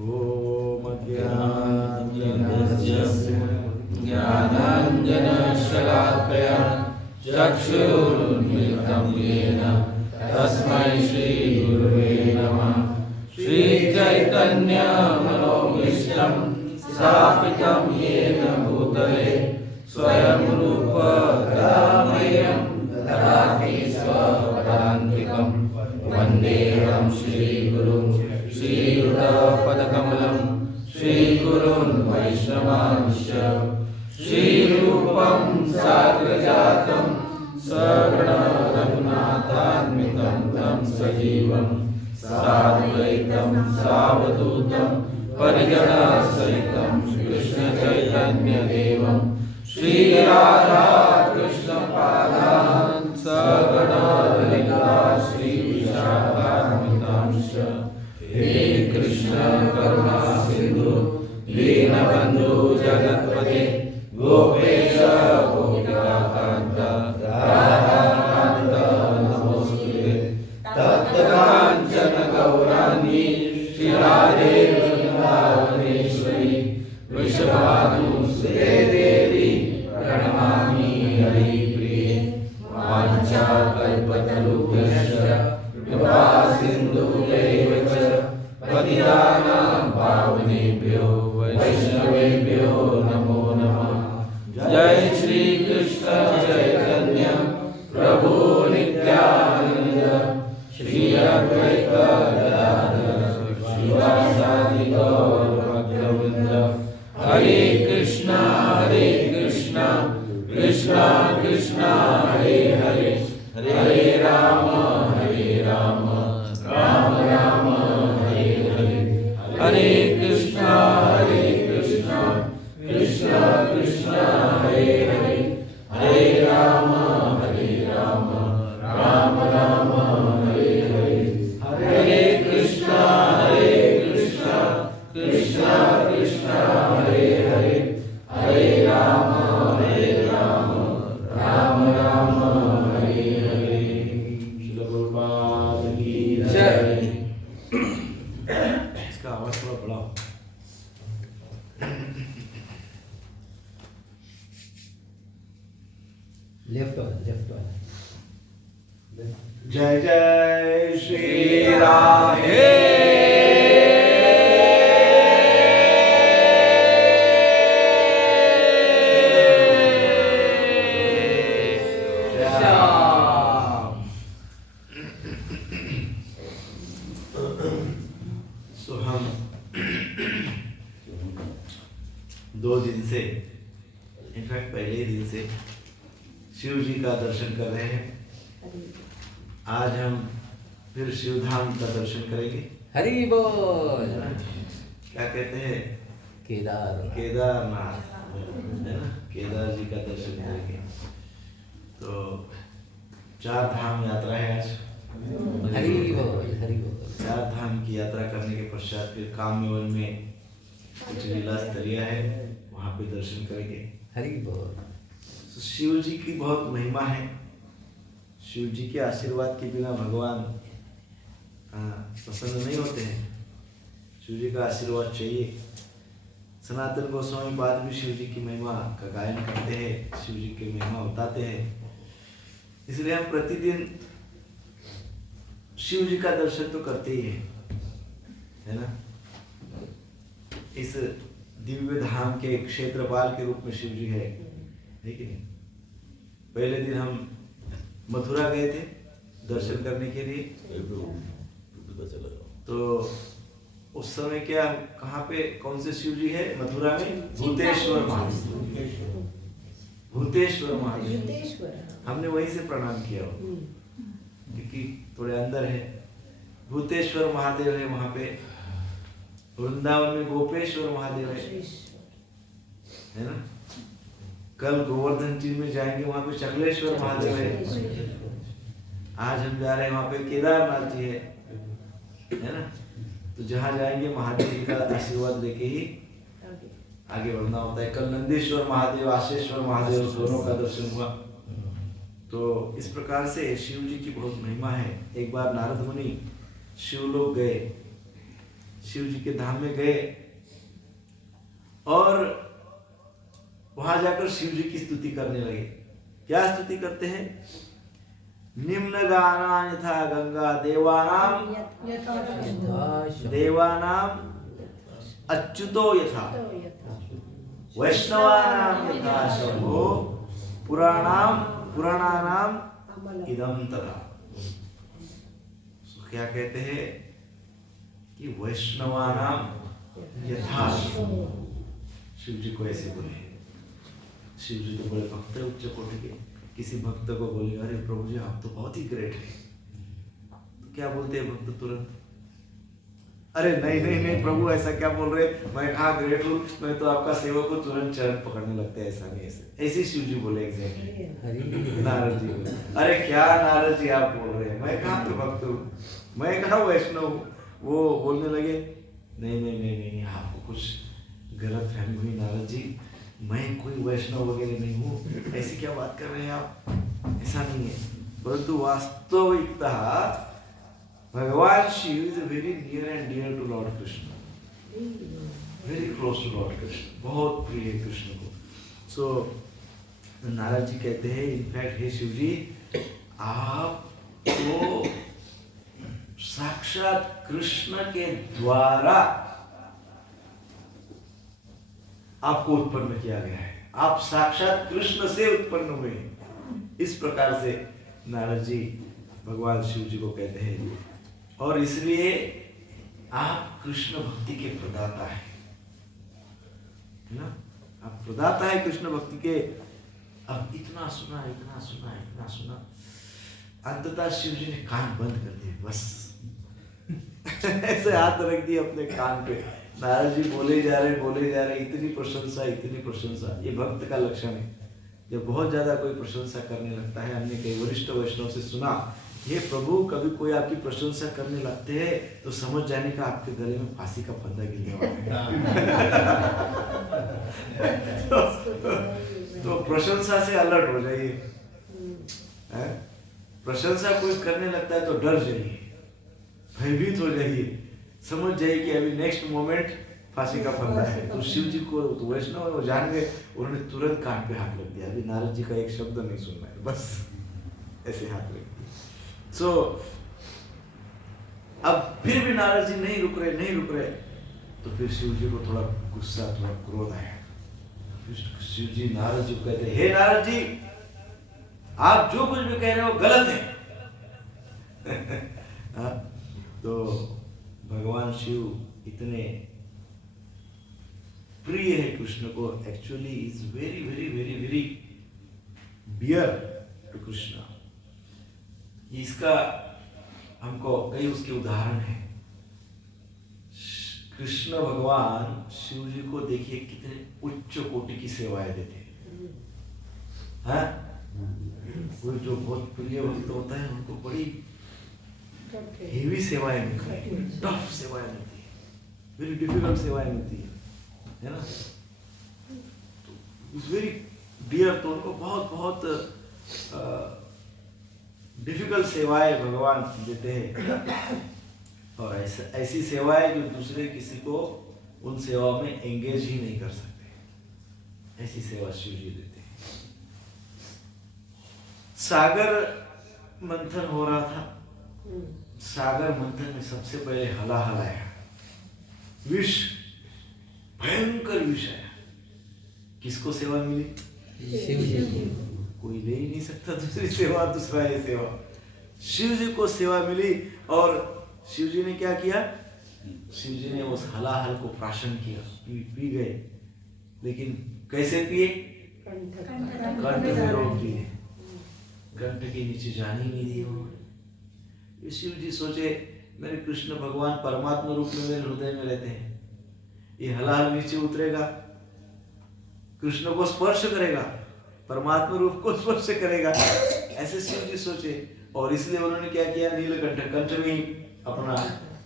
ॐ अज्ञानतिमिरस्य ज्ञानाञ्जनशलाकया चक्षुरुन्मिलितं येन तस्मै श्रीगुरुवे नमः। श्रीचैतन्यमनोभीष्टं स्थापितं येन भूतले स्वयं रूप मह्यं ददाति स्वपदान्तिकं। वन्देऽहं श्रीगुरुं श्रीयुतपदकमलं श्रीगुरून् वैष्णवांश्च। श्रीरूपं साग्रजातं सगुणरघुनाथान्वितं तं सजीवं साद्वैतं सावधूतं परिजनसहितं कृष्णचैतन्यदेवं श्रीराधा कृष्णपादान् सगुणललिता श्रीविशाखान्वितांश्च। हे कृष्ण करुणा सिंधु दीनबंधु जगत्पते गोपेश गोपिकान्त राधाकान्त नमोस्तुते। तप्तकाञ्चन गौराङ्गी श्रीराधे वृन्दावनेश्वरी वृषभानुसुते देवी प्रणमामि हरिप्रिये। वाञ्छाकल्पतरुभ्यश्च कृपा सिन्धुभ्यैव च पतितानां पावनेभ्यो वैष्णवेभ्यो नमो नमः। जय श्री कृष्ण चैतन्य प्रभु नित्यानंद श्री अद्वैत गदाधर श्रीवासादि गौर भक्तवृंद। हरे कृष्णा कृष्णा कृष्णा हरे हरे हरे राम राम राम हरे हरे। हरे कृष्णा कृष्णा कृष्णा हरे हरे हरे राम राम राम हरे हरे। हरे कृष्णा कृष्णा कृष्णा हरे हरे हरे राम राम राम हरे हरे। श्रील प्रभुपाद की जय। इसका आवाज थोड़ा बढ़ाओ। लेफ्ट वाला जय जय श्री राधे। सो हम 2 दिन से, इनफैक्ट पहले ही दिन से शिव जी का दर्शन कर रहे हैं। आज हम फिर शिव धाम का दर्शन करेंगे। हरि बोल। क्या कहते हैं? केदारनाथ है ना, केदार जी का दर्शन करेंगे। तो 4 धाम यात्रा है आज। हरि बोल। 4 धाम की यात्रा करने के पश्चात फिर काम्यवन में कुछ लीला स्थलीय है, वहाँ पे दर्शन करेंगे। हरि बोल। तो शिव जी की बहुत महिमा है। शिव जी के आशीर्वाद के बिना भगवान प्रसन्न नहीं होते हैं। शिव जी का आशीर्वाद चाहिए। सनातन गोस्वामी पाद भी शिव जी की महिमा का गायन करते हैं, शिव जी की महिमा बताते हैं। इसलिए हम प्रतिदिन शिव जी का दर्शन तो करते ही हैं, है ना। इस दिव्य धाम के क्षेत्रपाल के रूप में शिव जी है कि नहीं। पहले दिन हम मथुरा गए थे दर्शन करने के लिए। तो उस समय क्या, कहाँ पे कौन से शिव जी है? मथुरा में भूतेश्वर महादेव। हमने वहीं से प्रणाम किया, क्योंकि थोड़े अंदर है। भूतेश्वर महादेव है वहाँ पे। वृंदावन में गोपेश्वर महादेव है ना। कल गोवर्धन जी में जाएंगे, वहाँ पे चकलेश्वर महादेव है। आज हम जा रहे हैं वहाँ पे केदारनाथ जी है ना। तो जहाँ जाएंगे महादेव जी का आशीर्वाद लेके ही आगे बढ़ना होता है। कल नंदीश्वर महादेव, आशेश्वर महादेव दोनों का दर्शन हुआ। तो इस प्रकार से शिव जी की बहुत महिमा है। एक बार नारद मुनि शिवलोक गए शिव जी के धाम में गए और वहां जाकर शिव जी की स्तुति करने लगे। क्या स्तुति करते हैं? निम्न गाना यथा गंगा देवानाम अच्युतो यथा वैष्णवानाम यथा शंभो पुराणानाम इदम तथा। क्या कहते हैं कि वैष्णवानाम यथा शिव जी को ऐसे बोले। शिव जी तो बड़े भक्त है उच्च कोटि के। किसी भक्त को बोले अरे प्रभु जी आप तो बहुत ही ग्रेट है, तो क्या बोलते हैं भक्त तुरंत? अरे नहीं नहीं नहीं प्रभु ऐसा क्या बोल रहे, मैं कहाँ ग्रेट हूँ, मैं तो आपका सेवक हूँ। तुरंत चरण पकड़ने लगते हैं। ऐसा नहीं, ऐसे शिव जी बोले एग्जैक्टली। नारद जी बोले अरे क्या नारद जी आप बोल रहे हैं, मैं कहाँ पे भक्त हूँ, मैं कहाँ वैष्णव हूँ। वो बोलने लगे नहीं नहीं नहीं नहीं आपको कुछ गलत फहमी हुई नारद जी, मैं कोई वैष्णव वगैरह नहीं हूँ, ऐसी क्या बात कर रहे हैं आप, ऐसा नहीं है। परंतु वास्तविकता भगवान Shiva is very near and dear to lord Krishna, very close to lord Krishna, बहुत प्रिय है कृष्ण को। सो नारद जी कहते हैं इनफैक्ट हे शिव जी आप तो साक्षात कृष्ण के द्वारा आपको उत्पन्न किया गया है, आप साक्षात कृष्ण से उत्पन्न हुए। इस प्रकार से नारद जी भगवान शिव जी को कहते हैं और इसलिए आप कृष्ण भक्ति के प्रदाता है ना, आप प्रदाता है कृष्ण भक्ति के। अब इतना सुना इतना सुना इतना सुना, अंततः शिव जी ने कान बंद कर दिए बस। ऐसे हाथ रख दिए अपने कान पे। नारद जी बोले जा रहे, इतनी प्रशंसा। ये भक्त का लक्षण है। जब बहुत ज्यादा कोई प्रशंसा करने लगता है, हमने कई वरिष्ठ वैष्णव से सुना, हे प्रभु कभी कोई आपकी प्रशंसा करने लगते हैं तो समझ जाने का आपके गले में फांसी का फंदा गिरने वाला है। तो प्रशंसा से अलर्ट हो जाइए। प्रशंसा कोई करने लगता है तो डर जाइए, भयभीत हो जाइए, समझ जाइए कि अभी नेक्स्ट मोमेंट फांसी का फंदा है। तो शिव जी को तो वैष्णव है, वो जान गए, उन्होंने तुरंत कान पे हाथ रख दिया। अभी नारद जी का एक शब्द नहीं सुनना है, बस ऐसे हाथ रख दिया। सो अब फिर भी नारद जी नहीं रुक रहे, तो फिर शिव जी को थोड़ा गुस्सा, थोड़ा क्रोध आया। फिर शिव जी नारद जी को कहते, हे नारद जी आप जो कुछ भी कह रहे हो गलत है। तो भगवान शिव इतने प्रिय है कृष्ण को, actually is very very very very dear to Krishna. इसका हमको कई उसके उदाहरण है। कृष्ण भगवान शिव जी को देखिए कितने उच्च कोटि की सेवाएं देते हैं। कोई जो बहुत प्रिय भक्त होता है उनको बड़ी हेवी सेवाएं मिलती है, टफ सेवाएं मिलती है, वेरी डिफिकल्ट सेवाएं मिलती है ना। इज वेरी डियर, तो उनको बहुत बहुत डिफिकल्ट सेवाएं भगवान देते हैं। और ऐसी सेवाएं जो दूसरे किसी को उन सेवाओं में एंगेज ही नहीं कर सकते, ऐसी सेवा शिव जी देते हैं। सागर मंथन हो रहा था। सागर मंथन में सबसे पहले हलाहल आया, विष, भयंकर विष आया। किसको सेवा मिली? शिव जी। कोई ले ही नहीं सकता दूसरी सेवा, दूसरा ये सेवा। शिव जी को सेवा मिली और शिव जी ने क्या किया? शिव जी ने उस हलाहल को प्राशन किया, पी गए। लेकिन कैसे पिए? कंठ में रोक दिए, कंठ के नीचे जाने ही नहीं दिए उन्होंने। शिव जी सोचे मेरे कृष्ण भगवान परमात्मा रूप में मेरे हृदय में रहते हैं, ये हलाहल नीचे उतरेगा, कृष्ण को स्पर्श करेगा, परमात्मा रूप को स्पर्श करेगा, ऐसे शिव जी सोचे। और इसलिए उन्होंने क्या किया? नीलकंठ, कंठ में ही अपना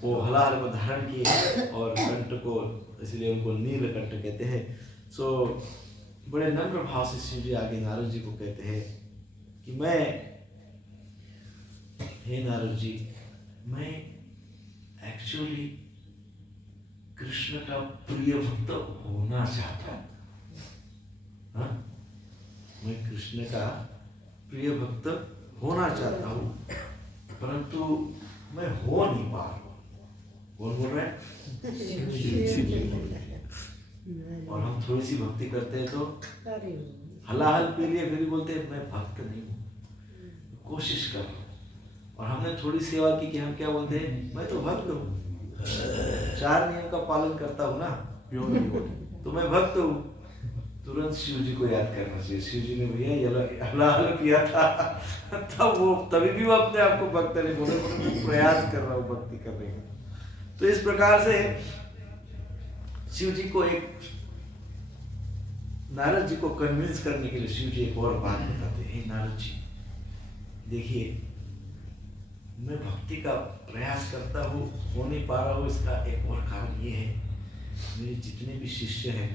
वो हलाहल को धारण किए और कंठ को, इसलिए उनको नीलकंठ कहते हैं। सो बड़े नम्र भाव से शिव जी आगे नारद जी को कहते हैं कि मैं, हे नारद जी, मैं एक्चुअली कृष्ण का प्रिय भक्त होना चाहता हूँ। हाँ? मैं कृष्ण का प्रिय भक्त होना चाहता हूँ, परंतु मैं हो नहीं पा रहा हूँ। कौन बोल रहा है? और हम थोड़ी सी भक्ति करते हैं तो हलाहल पी लिए, फिर भी बोलते हैं मैं भक्त नहीं हूँ, कोशिश कर रहा हूँ। और हमने थोड़ी सेवा की कि हम क्या बोलते हैं, मैं तो भक्त हूँ, 4 नियम का पालन करता हूँ ना, तो मैं भक्त हूँ। तुरंत शिव जी को याद करना चाहिए। शिव जी ने भैया ये हलाहल पिया था तब वो तभी भी वो अपने आप को भक्त नहीं बोले, प्रयास कर रहा हूँ भक्ति करने का। तो इस प्रकार से शिव जी को नारद जी को कन्विंस करने के लिए शिव जी एक और बात बताते हैं। नारद जी देखिए, मैं भक्ति का प्रयास करता हूँ, हो नहीं पा रहा हूँ, इसका एक और कारण ये है, मेरे जितने भी शिष्य हैं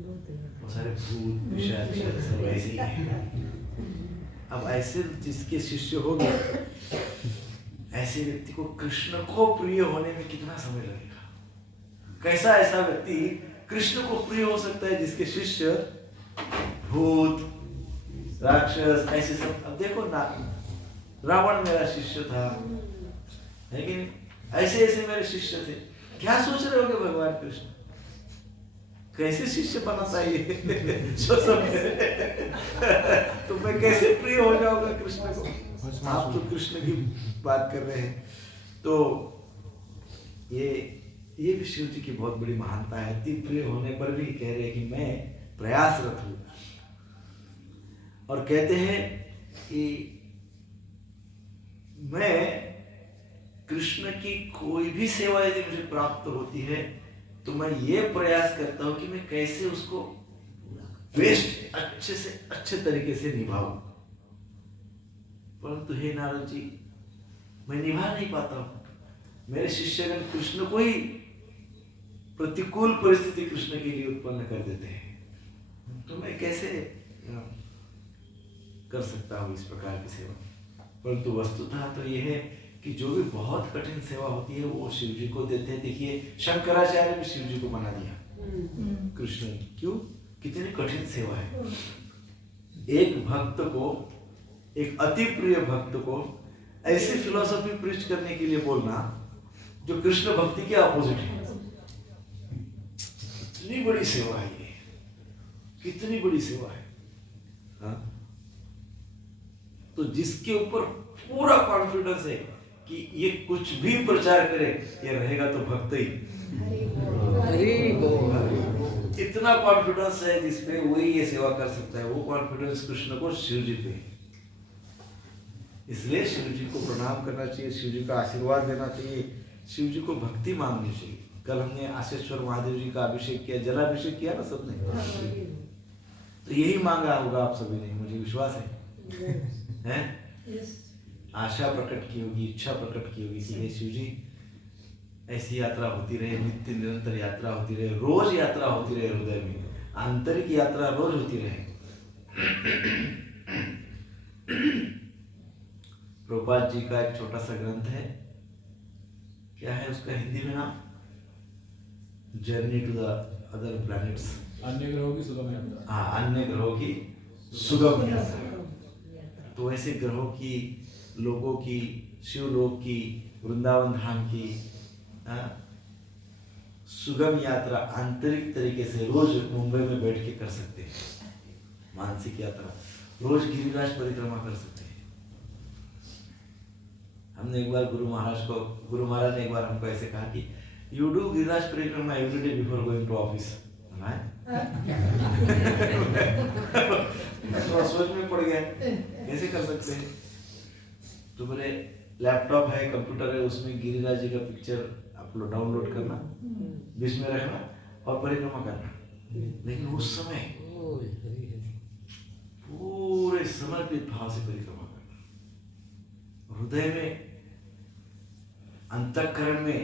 वो सारे भूत पिशाच सब ऐसे ही हैं। अब ऐसे जिसके शिष्य हो गए, ऐसे व्यक्ति को कृष्ण को प्रिय होने में कितना समय लगेगा? कैसा ऐसा व्यक्ति कृष्ण को प्रिय हो सकता है जिसके शिष्य भूत राक्षस ऐसे सब? अब देखो ना, रावण मेरा शिष्य था, है कि नहीं? ऐसे ऐसे मेरे शिष्य थे। क्या सोच रहे होगे भगवान कृष्ण कैसे शिष्य बनाता है ये तो मैं कैसे प्रिय हो जाऊंगा कृष्ण को? आप तो कृष्ण की बात कर रहे हैं। तो ये भी शिव जी की बहुत बड़ी महानता है। अति प्रिय होने पर भी कह रहे हैं कि मैं प्रयासरत हूँ, और कहते हैं कि मैं कृष्ण की कोई भी सेवा यदि मुझे प्राप्त होती है तो मैं ये प्रयास करता हूं कि मैं कैसे उसको बेस्ट अच्छे से अच्छे तरीके से निभाऊं। परंतु हे नारद जी, मैं निभा नहीं पाता हूं। मेरे शिष्यगण कृष्ण को ही प्रतिकूल परिस्थिति कृष्ण के लिए उत्पन्न कर देते हैं, तो मैं कैसे कर सकता हूं इस प्रकार की सेवा? परंतु वस्तुतः तो यह है कि जो भी बहुत कठिन सेवा होती है वो शिव जी को देते हैं। देखिए, शंकराचार्य भी शिव जी को बना दिया कृष्ण ने। क्यों? कितनी कठिन सेवा है। एक भक्त को, एक अति प्रिय भक्त को ऐसी फिलॉसफी प्रीच करने के लिए बोलना जो कृष्ण भक्ति के अपोजिट है। कितनी बड़ी सेवा है ये, कितनी बड़ी सेवा है। हाँ? तो जिसके ऊपर पूरा कॉन्फिडेंस है कि ये कुछ भी प्रचार करे, ये रहेगा तो भक्त ही। इतना कॉन्फिडेंस है जिसपे वही ये सेवा कर सकता है। वो कॉन्फिडेंस कृष्ण को शिव जी पे, इसलिए शिव जी को प्रणाम करना चाहिए, शिव जी का आशीर्वाद देना चाहिए, शिव जी को भक्ति मांगनी चाहिए। कल हमने आशेश्वर महादेव जी का अभिषेक किया, जलाभिषेक किया ना सबने, तो यही मांगा होगा आप सभी ने, मुझे विश्वास है। आशा प्रकट की होगी, इच्छा प्रकट की होगी कि हे शिव जी, ऐसी यात्रा होती रहे, नित्य निरंतर यात्रा होती रहे, रोज यात्रा होती रहे, हृदय में आंतरिक यात्रा रोज होती रहे। प्रभुपाद जी का एक छोटा सा ग्रंथ है, क्या है उसका हिंदी में नाम? Journey to the other planets, अन्य ग्रहों की सुगम यात्रा। हाँ, अन्य ग्रहों की सुगम यात्रा। तो ऐसे ग्रहों की, लोगों की, शिवलोक की, वृंदावन धाम की सुगम यात्रा आंतरिक तरीके से रोज मुंबई में बैठ के कर सकते हैं। मानसिक यात्रा रोज गिरिराज परिक्रमा कर सकते हैं। हमने एक बार गुरु महाराज ने एक बार हमको ऐसे कहा कि यू डू गिरिराज परिक्रमा every day before going to office. सोच में पड़ गया, कैसे कर सकते हैं? तो बोले लैपटॉप है, कंप्यूटर है, उसमें गिरिराज जी का पिक्चर अपलोड डाउनलोड करना, बीच में रखना और परिक्रमा करना। लेकिन उस समय पूरे समर्पित भाव से परिक्रमा करना, हृदय में, अंतःकरण में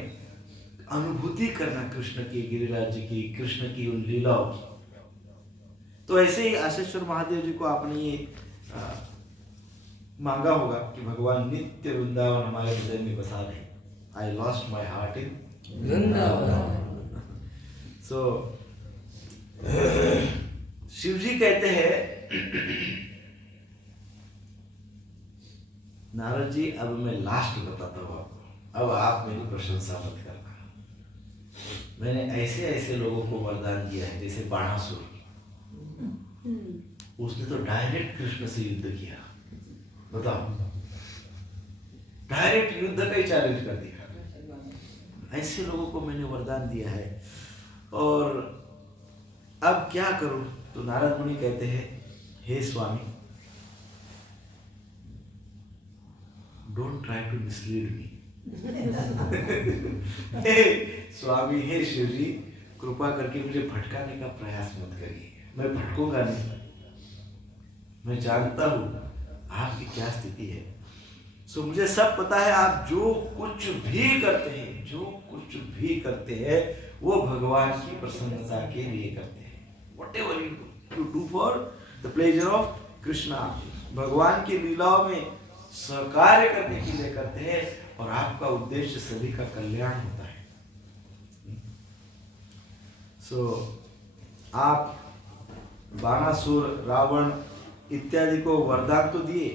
अनुभूति करना कृष्ण की, गिरिराज जी की, कृष्ण की उन लीलाओं की। तो ऐसे ही आशेश्वर महादेव जी को आपने ये मांगा होगा कि भगवान नित्य वृंदावन हमारे हृदय में बसा दे। I lost my heart in Vrindavan. So Shiv ji कहते हैं, नारद जी अब मैं लास्ट बताता हूँ आपको, अब आप मेरी प्रशंसा मत करना। मैंने ऐसे ऐसे लोगों को वरदान दिया है, जैसे बाणासुर, उसने तो डायरेक्ट कृष्ण से युद्ध किया, बताओ, डायरेक्ट युद्ध का ही चैलेंज कर दिया। ऐसे लोगों को मैंने वरदान दिया है, और अब क्या करूं? तो नारद मुनि कहते हैं, हे स्वामी, डोंट ट्राई टू मिसलीड मी। हे स्वामी, हे शिव जी, कृपा करके मुझे भटकाने का प्रयास मत करिए, मैं भटकूंगा नहीं। मैं जानता हूं आपकी क्या स्थिति है, सो मुझे सब पता है। आप जो कुछ भी करते हैं, जो कुछ भी करते हैं, वो भगवान की प्रसन्नता के लिए करते हैं। Whatever you do for the pleasure of Krishna, भगवान की लीलाओं में सहकार्य करने के लिए करते हैं, और आपका उद्देश्य सभी का कल्याण होता है। सो आप बाणासुर, रावण इत्यादि को वरदान तो दिए,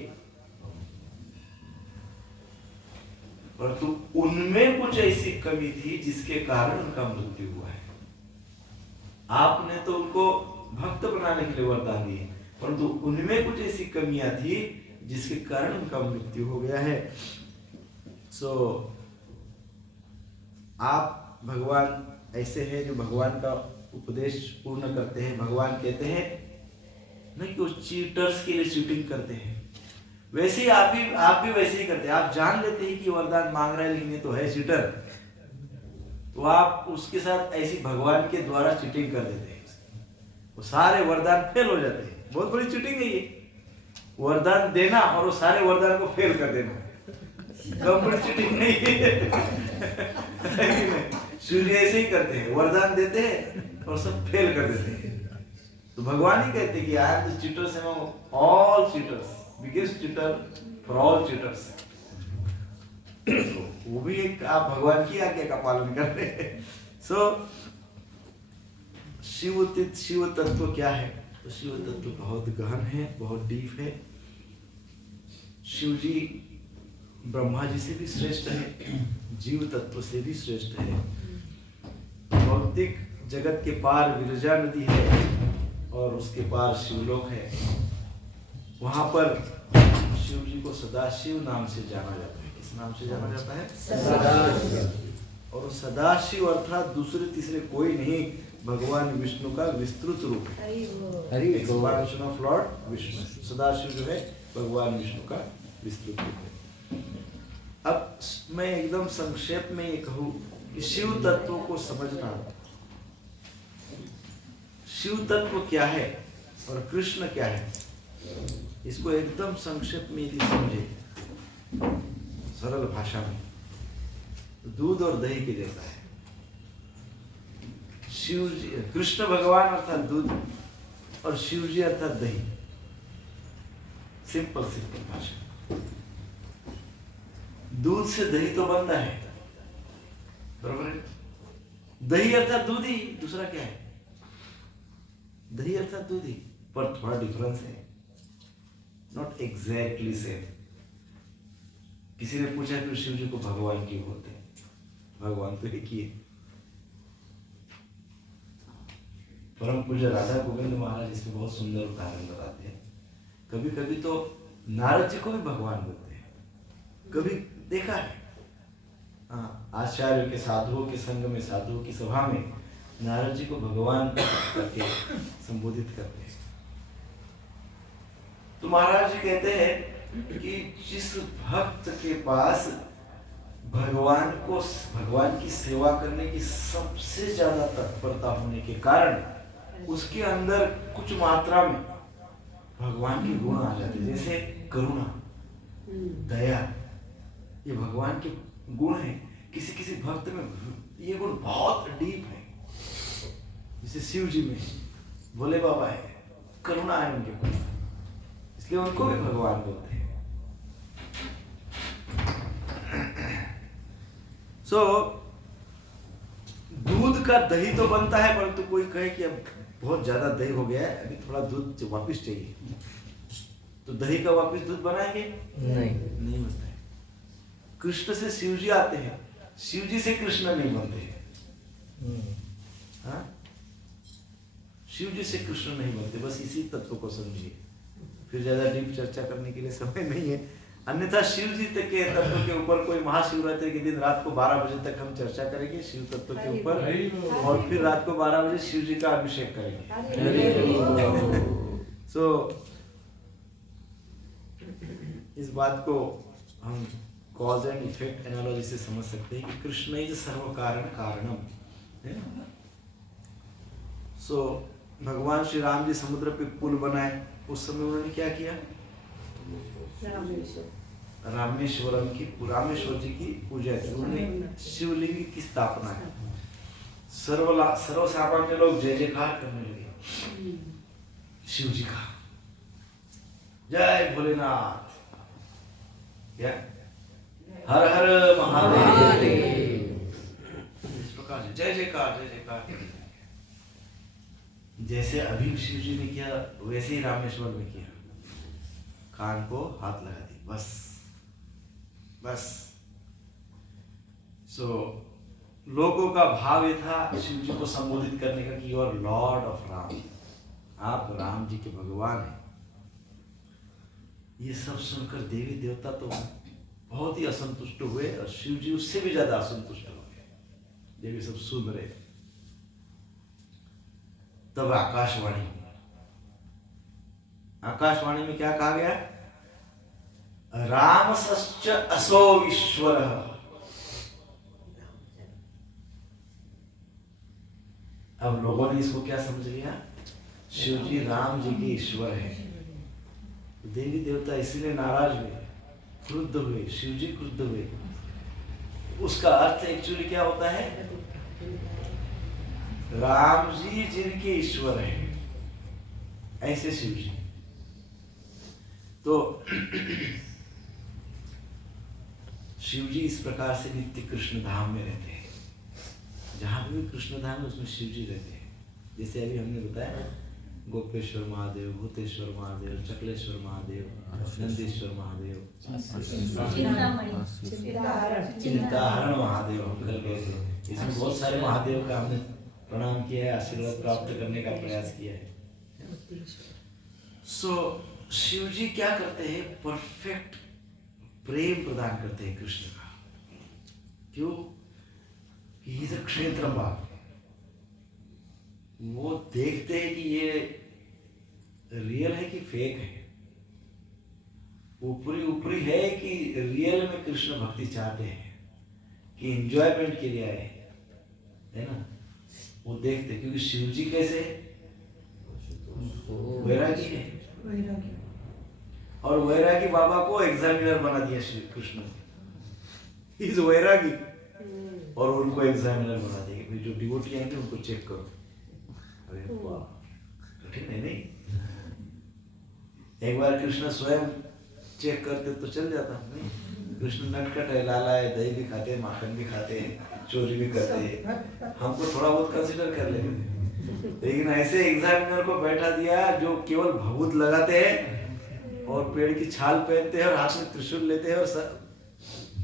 परंतु उनमें कुछ ऐसी कमी थी जिसके कारण उनका मृत्यु हुआ है। आपने तो उनको भक्त बनाने के लिए वरदान दिए, परंतु उनमें कुछ ऐसी कमियां थी जिसके कारण उनका मृत्यु हो गया है। सो आप भगवान ऐसे हैं जो भगवान का उपदेश पूर्ण करते हैं। भगवान कहते हैं नहीं कि वो चीटर्स के लिए चीटिंग करते हैं, वैसे ही आप भी वैसे ही करते हैं। आप जान लेते हैं कि वरदान मांग रहा है लेकिन ये तो है चीटर, तो आप उसके साथ ऐसी भगवान के द्वारा चीटिंग कर देते हैं, वो सारे वरदान फेल हो जाते हैं। बहुत बड़ी चीटिंग है ये, वरदान देना और वो सारे वरदान को फेल कर देना, कम बड़ी चीटिंग नहीं है। सूर्य ऐसे ही करते हैं, वरदान देते हैं और सब फेल कर देते हैं। तो भगवान ही कहते हैं कि I am the cheaters among all cheaters, biggest cheater for all cheaters. वो भी एक आप भगवान की आज्ञा का पालन कर रहे हैं। सो शिव तत्व क्या है? तो शिव तत्व बहुत गहन है, बहुत डीप है। शिव जी ब्रह्मा जी से भी श्रेष्ठ है, जीव तत्व से भी श्रेष्ठ है। भौतिक जगत के पार विरजा नदी है और उसके पार शिवलोक है। वहां पर शिव जी को सदाशिव नाम से जाना जाता है। किस नाम से जाना जाता है? सदाशिव। और सदाशिव अर्थात दूसरे तीसरे कोई नहीं, भगवान विष्णु का विस्तृत रूप है, expansion of Lord Vishnu. Sadashiv जो है भगवान विष्णु का विस्तृत रूप है। अब मैं एकदम संक्षेप में ये कहूं कि शिव तत्व को समझना, शिव तत्व क्या है और कृष्ण क्या है, इसको एकदम संक्षेप में यदि समझे सरल भाषा में, तो दूध और दही के जैसा है। शिव जी, कृष्ण भगवान अर्थात दूध और शिव जी अर्थात दही। सिंपल भाषा। दूध से दही तो बनता है, बरोबर है? दही अर्थात दूध ही, दूसरा क्या है? दही अर्थात दूध ही, पर थोड़ा डिफरेंस है, नॉट एग्जैक्टली सेम। किसी ने पूछा कि शिव जी को भगवान क्यों बोलते हैं? भगवान तो एक ही है। परम पूज्य राधा गोविंद महाराज इसमें बहुत सुंदर उदाहरण बताते हैं। कभी कभी तो नारद जी को भी भगवान बोलते हैं, कभी देखा है आचार्य के साधुओं के संग में, साधुओं की सभा में नारद जी को भगवान करके संबोधित करते हैं। तो महाराज जी कहते हैं कि जिस भक्त के पास भगवान की सेवा करने की सबसे ज्यादा तत्परता होने के कारण उसके अंदर कुछ मात्रा में भगवान के गुण आ जाते हैं, जैसे करुणा, दया, ये भगवान के गुण हैं। किसी किसी भक्त में ये गुण बहुत डीप है, जैसे शिव जी में भोले बाबा है, करुणा है उनके पास, इसलिए उनको भी भगवान बोलते हैं। सो दूध दूध का दही तो बनता है, परंतु कोई कहे कि अब बहुत ज्यादा दही हो गया है, अभी थोड़ा दूध वापस चाहिए, तो दही का वापस दूध बनाएंगे? नहीं बनता है। कृष्ण से शिव जी आते हैं, शिव जी से कृष्ण नहीं बनते हैं। हाँ? शिव जी से कृष्ण नहीं बनते, बस इसी तत्व को समझिए। फिर ज्यादा डीप चर्चा करने के लिए समय नहीं है, अन्यथा शिव जी तक के तत्व के ऊपर कोई महाशिवरात्रि के दिन रात को 12 बजे तक हम चर्चा करेंगे शिव तत्व के ऊपर, और फिर रात को 12 बजे शिव जी का अभिषेक करेंगे। सो इस बात को हम कॉज एंड इफेक्ट एनालॉजी से समझ सकते हैं कि कृष्ण इज सर्व कारण कारणम, है ना। सो भगवान श्री राम जी समुद्र पे पुल बनाए, उस समय उन्होंने क्या किया? रामेश्वरम की, रामेश्वर जी की पूजा की, उन्होंने शिवलिंग की स्थापना की। सर्वसामान्य लोग जय जयकार करने लगे शिव जी का, जय भोलेनाथ, क्या हर हर महादेव, इस प्रकार से जय जयकार जय जयकार। जैसे अभी शिव जी ने किया वैसे ही रामेश्वर में किया, कान को हाथ लगा दी, बस बस। सो लोगों का भाव ये था शिव जी को संबोधित करने का कि you are lord of Ram, आप राम जी के भगवान हैं। ये सब सुनकर देवी देवता तो बहुत ही असंतुष्ट हुए, और शिव जी उससे भी ज्यादा असंतुष्ट हो गए जब ये सब सुन रहे। तब आकाशवाणी, आकाशवाणी में क्या कहा गया? रामसश्च असो ईश्वरः। अब लोगों ने इसको क्या समझ लिया? शिव जी राम जी के ईश्वर है। देवी देवता इसीलिए नाराज हुए, क्रुद्ध हुए, शिव जी क्रुद्ध हुए। उसका अर्थ एक्चुअली क्या होता है? राम जी जिनके ईश्वर हैं, ऐसे शिव जी। तो शिव जी इस प्रकार से नित्य कृष्ण धाम में रहते हैं। जहां भी कृष्ण धाम है उसमें शिव जी रहते हैं। जैसे अभी हमने बताया ना, गोपेश्वर महादेव, भूतेश्वर महादेव, चकलेश्वर महादेव, नंदीश्वर महादेव, चिंताहरण महादेव हम कल गए थे। इसमें बहुत सारे महादेव का हमने प्रणाम किया है, आशीर्वाद प्राप्त करने का प्रयास किया है। सो शिव जी क्या करते हैं? परफेक्ट प्रेम प्रदान करते हैं कृष्ण का। क्यों? ही इज अ क्षेत्रपाल। वो देखते हैं कि ये रियल है कि फेक है, ऊपरी ऊपरी है कि रियल में कृष्ण भक्ति चाहते हैं, कि एंजॉयमेंट के लिए आए, है ना। वो देखते, क्योंकि शिव जी कैसे वैरागी है, और वैरागी बाबा को एग्जामिनर बना दिया श्री कृष्ण ने। इज वैरागी, और उनको एग्जामिनर बना दिया कि जो डिवोटी आएंगे उनको चेक करो। अरे वाह, कठिन है नहीं? एक बार कृष्ण स्वयं चेक करते तो चल जाता नहीं। कृष्ण नटखट है, लाला है, दही भी खाते हैं, माखन भी खाते हैं, चोरी भी करते हैं, हमको थोड़ा बहुत कंसिडर कर लेते थे। लेकिन ऐसे एग्जामिनर को बैठा दिया जो केवल भभूत लगाते हैं और पेड़ की छाल पहनते हैं और हाथ में त्रिशूल लेते हैं और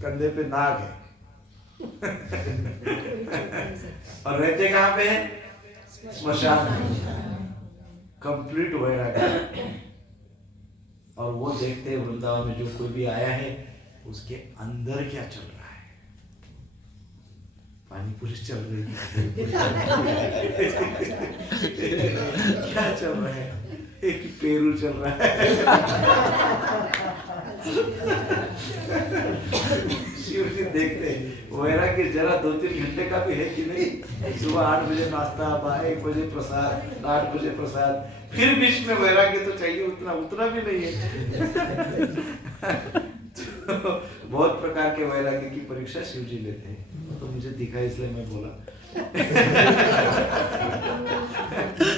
कंधे पे नाग है। और रहते कहाँ पे है? स्मशान में। कंप्लीट वैराग्य। और वो देखते हैं वृंदावन में जो कोई भी आया है उसके अंदर क्या चल रहा है। पानी पूरी चल रही है, क्या चल रहा है? एक पेरू चल रहा है। शिव जी देखते वैराग्य जरा 2-3 घंटे का भी है कि नहीं। सुबह 8 बजे नाश्ता, 1 बजे प्रसाद, 8 बजे प्रसाद, फिर बीच में वैराग्य तो चाहिए, उतना भी नहीं है। तो बहुत प्रकार के वैराग्य की परीक्षा शिव जी लेते हैं, तो मुझे दिखा इसलिए मैं बोला।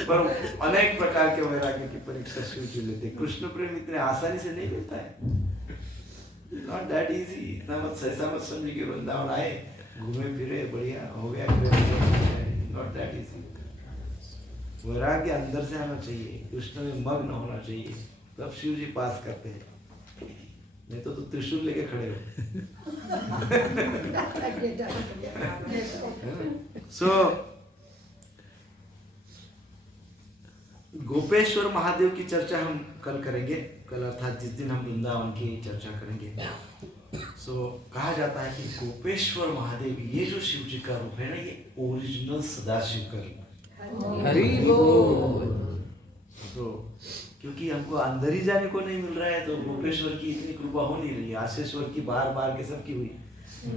पर अनेक प्रकार के वैराग्य की परीक्षा शिव जी लेते हैं। कृष्ण प्रेम इतने आसानी से नहीं मिलता है, नॉट दैट इजी। इतना मत ऐसा मत समझिए कि वृंदावन आए, घूमे फिरे, बढ़िया हो गया, नॉट वैराग्य अंदर से आना चाहिए, कृष्ण में मग्न होना चाहिए, तब शिव जी पास करते हैं। नहीं तो त्रिशूल लेके खड़े हो। सो गोपेश्वर महादेव की चर्चा हम कल करेंगे, कल अर्थात जिस दिन हम वृंदावन की चर्चा करेंगे। सो कहा जाता है कि गोपेश्वर महादेव ये जो शिव जी का रूप है ना, ये ओरिजिनल सदाशिव का रूप है। हरि बोल। तो क्योंकि हमको अंदर ही जाने को नहीं मिल रहा है, तो गोपेश्वर की इतनी कृपा हो नहीं रही है। आशेश्वर की बार बार के सबकी हुई,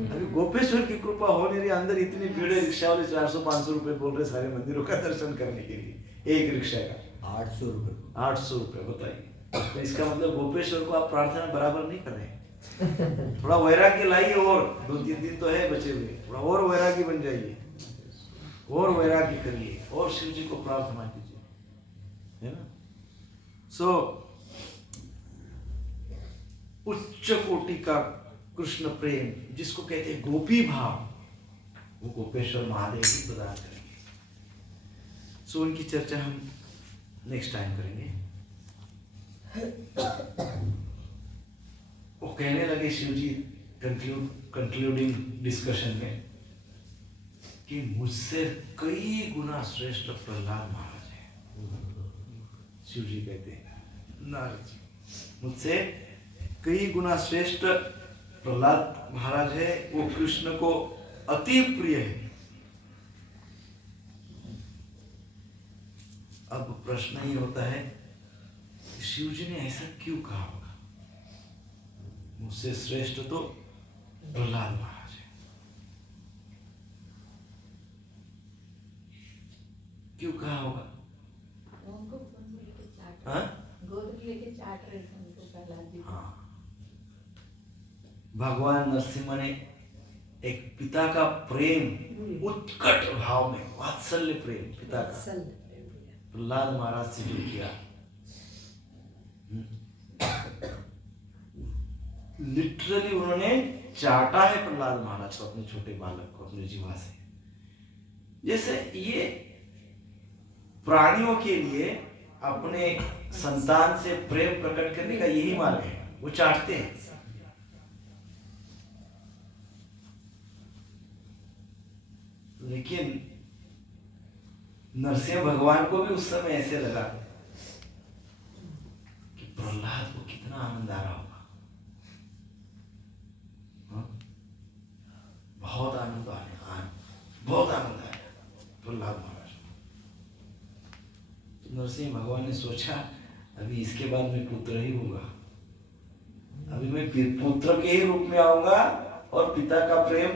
अभी गोपेश्वर की कृपा हो नहीं रही। अंदर इतनी भीड़ है, रिक्शा वाले 400-500 रुपए बोल रहे सारे मंदिरों का दर्शन करने के लिए, एक रिक्शा का 800 रुपये। 800 रुपए, बताइए। तो इसका मतलब गोपेश्वर को आप प्रार्थना बराबर नहीं कर रहे हैं। थोड़ा वैराग्य लाइए, और 2-3 दिन तो है बचे हुए, थोड़ा और वैराग्य बन जाइए, और वैराग्य करिए, और शिव जी को प्रार्थना कीजिए, है ना। सो उच्च कोटि का कृष्ण प्रेम जिसको कहते हैं गोपी भाव, वो गोपेश्वर महादेव ही प्रदान करेंगे। सो उनकी चर्चा हम नेक्स्ट टाइम करेंगे। वो कहने लगे शिव जी कंक्लूडिंग डिस्कशन में कि मुझसे कई गुना श्रेष्ठ प्रहलाद महाराज है। शिव जी कहते हैं नारद जी, मुझसे कई गुना श्रेष्ठ प्रहलाद महाराज है, वो कृष्ण को अति प्रिय है। अब प्रश्न ये होता है शिव जी ने ऐसा क्यों कहा होगा? मुझसे श्रेष्ठ तो प्रहलाद महाराज है, क्यों कहा होगा? हाँ, भगवान नरसिम्हा ने एक पिता का प्रेम उत्कट भाव में, वात्सल्य प्रेम पिता का प्रहलाद महाराज से जो किया, लिटरली उन्होंने चाटा है प्रहलाद महाराज को, अपने छोटे बालक को अपने जीवा से। जैसे ये प्राणियों के लिए अपने संतान से प्रेम प्रकट करने का यही मार्ग है, वो चाटते हैं। लेकिन नरसिंह भगवान को भी उस समय ऐसे लगा कि प्रहलाद को कितना आनंद आ रहा होगा, बहुत आनंद आया, बहुत आनंद आया प्रहलाद महाराज। तो नरसिंह भगवान ने सोचा अभी इसके बाद मैं पुत्र ही होगा, अभी मैं पुत्र के ही रूप में आऊंगा और पिता का प्रेम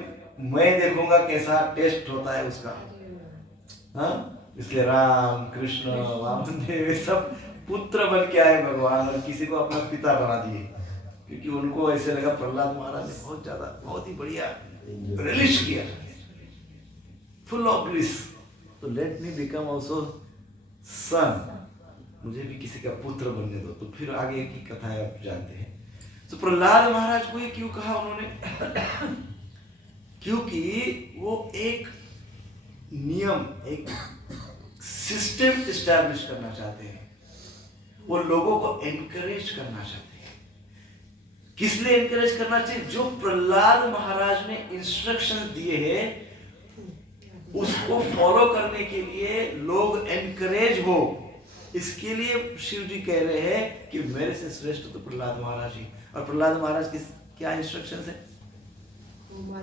मैं देखूंगा कैसा टेस्ट होता है उसका। हाँ, इसलिए राम कृष्ण वामन देव सब पुत्र बन के आए भगवान, और किसी को अपना पिता बना दिए, क्योंकि उनको ऐसे लगा प्रहलाद महाराज ने बहुत ज्यादा, बहुत ही बढ़िया रिलीज किया, फुल ऑफ ब्लिस, तो लेट मी बिकम ऑल्सो सन, मुझे भी किसी का पुत्र बनने दो। तो फिर आगे की कथा आप जानते हैं। तो प्रहलाद महाराज को ये क्यों कहा उन्होंने? क्योंकि वो एक नियम, एक सिस्टम इस्टेब्लिश करना चाहते हैं, वो लोगों को एनकरेज करना चाहते हैं। किस लिए एनकरेज करना चाहिए? जो प्रहलाद महाराज ने इंस्ट्रक्शंस दिए हैं उसको फॉलो करने के लिए लोग एनकरेज हो, इसके लिए शिव जी कह रहे हैं कि मेरे से श्रेष्ठ तो प्रहलाद महाराज ही। और प्रहलाद महाराज की क्या इंस्ट्रक्शंस है? कुमार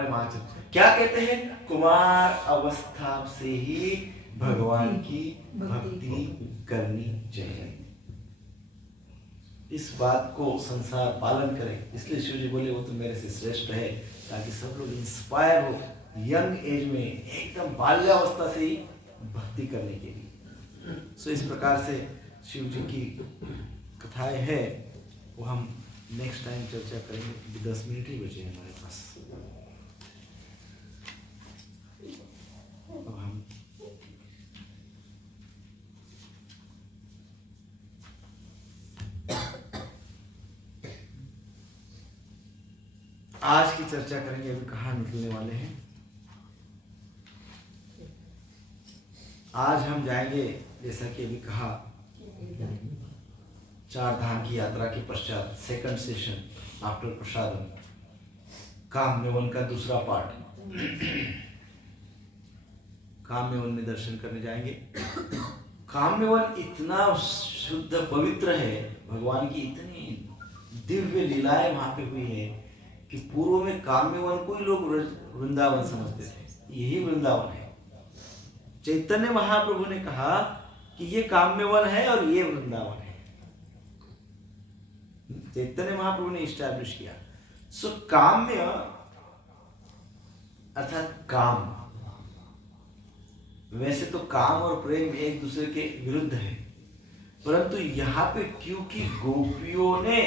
आचरण। क्या कहते हैं? कुमार अवस्था से ही भगवान की भक्ति करनी चाहिए। इस बात को संसार पालन करे, इसलिए शिव जी बोले वो तो मेरे से श्रेष्ठ है, ताकि सब लोग इंस्पायर हो यंग एज में, एकदम बाल्यावस्था से ही भक्ति करने के लिए। सो इस प्रकार से शिव जी की कथाएं हैं, वो हम नेक्स्ट टाइम चर्चा करेंगे। 10 मिनट ही बचे हमारे पास। अब हम आज की चर्चा करेंगे। अभी कहाँ निकलने वाले हैं? आज हम जाएंगे, जैसा कि अभी कहा, 4 धाम की यात्रा के पश्चात सेकंड सेशन आफ्टर प्रसादम, कामन्यवन का दूसरा पार्ट। कामन्यवन में दर्शन करने जाएंगे। कामन्यवन इतना शुद्ध पवित्र है, भगवान की इतनी दिव्य लीलाएं वहां पे हुई है कि पूर्व में कामन्यवन को ही लोग वृंदावन समझते थे, यही वृंदावन है। चैतन्य महाप्रभु ने कहा कि ये काम्यवन है और ये वृंदावन है। चैतन्य महाप्रभु ने इस्टैब्लिश किया। सो काम्य अर्थात काम, वैसे तो काम और प्रेम एक दूसरे के विरुद्ध है, परंतु यहाँ पे क्योंकि गोपियों ने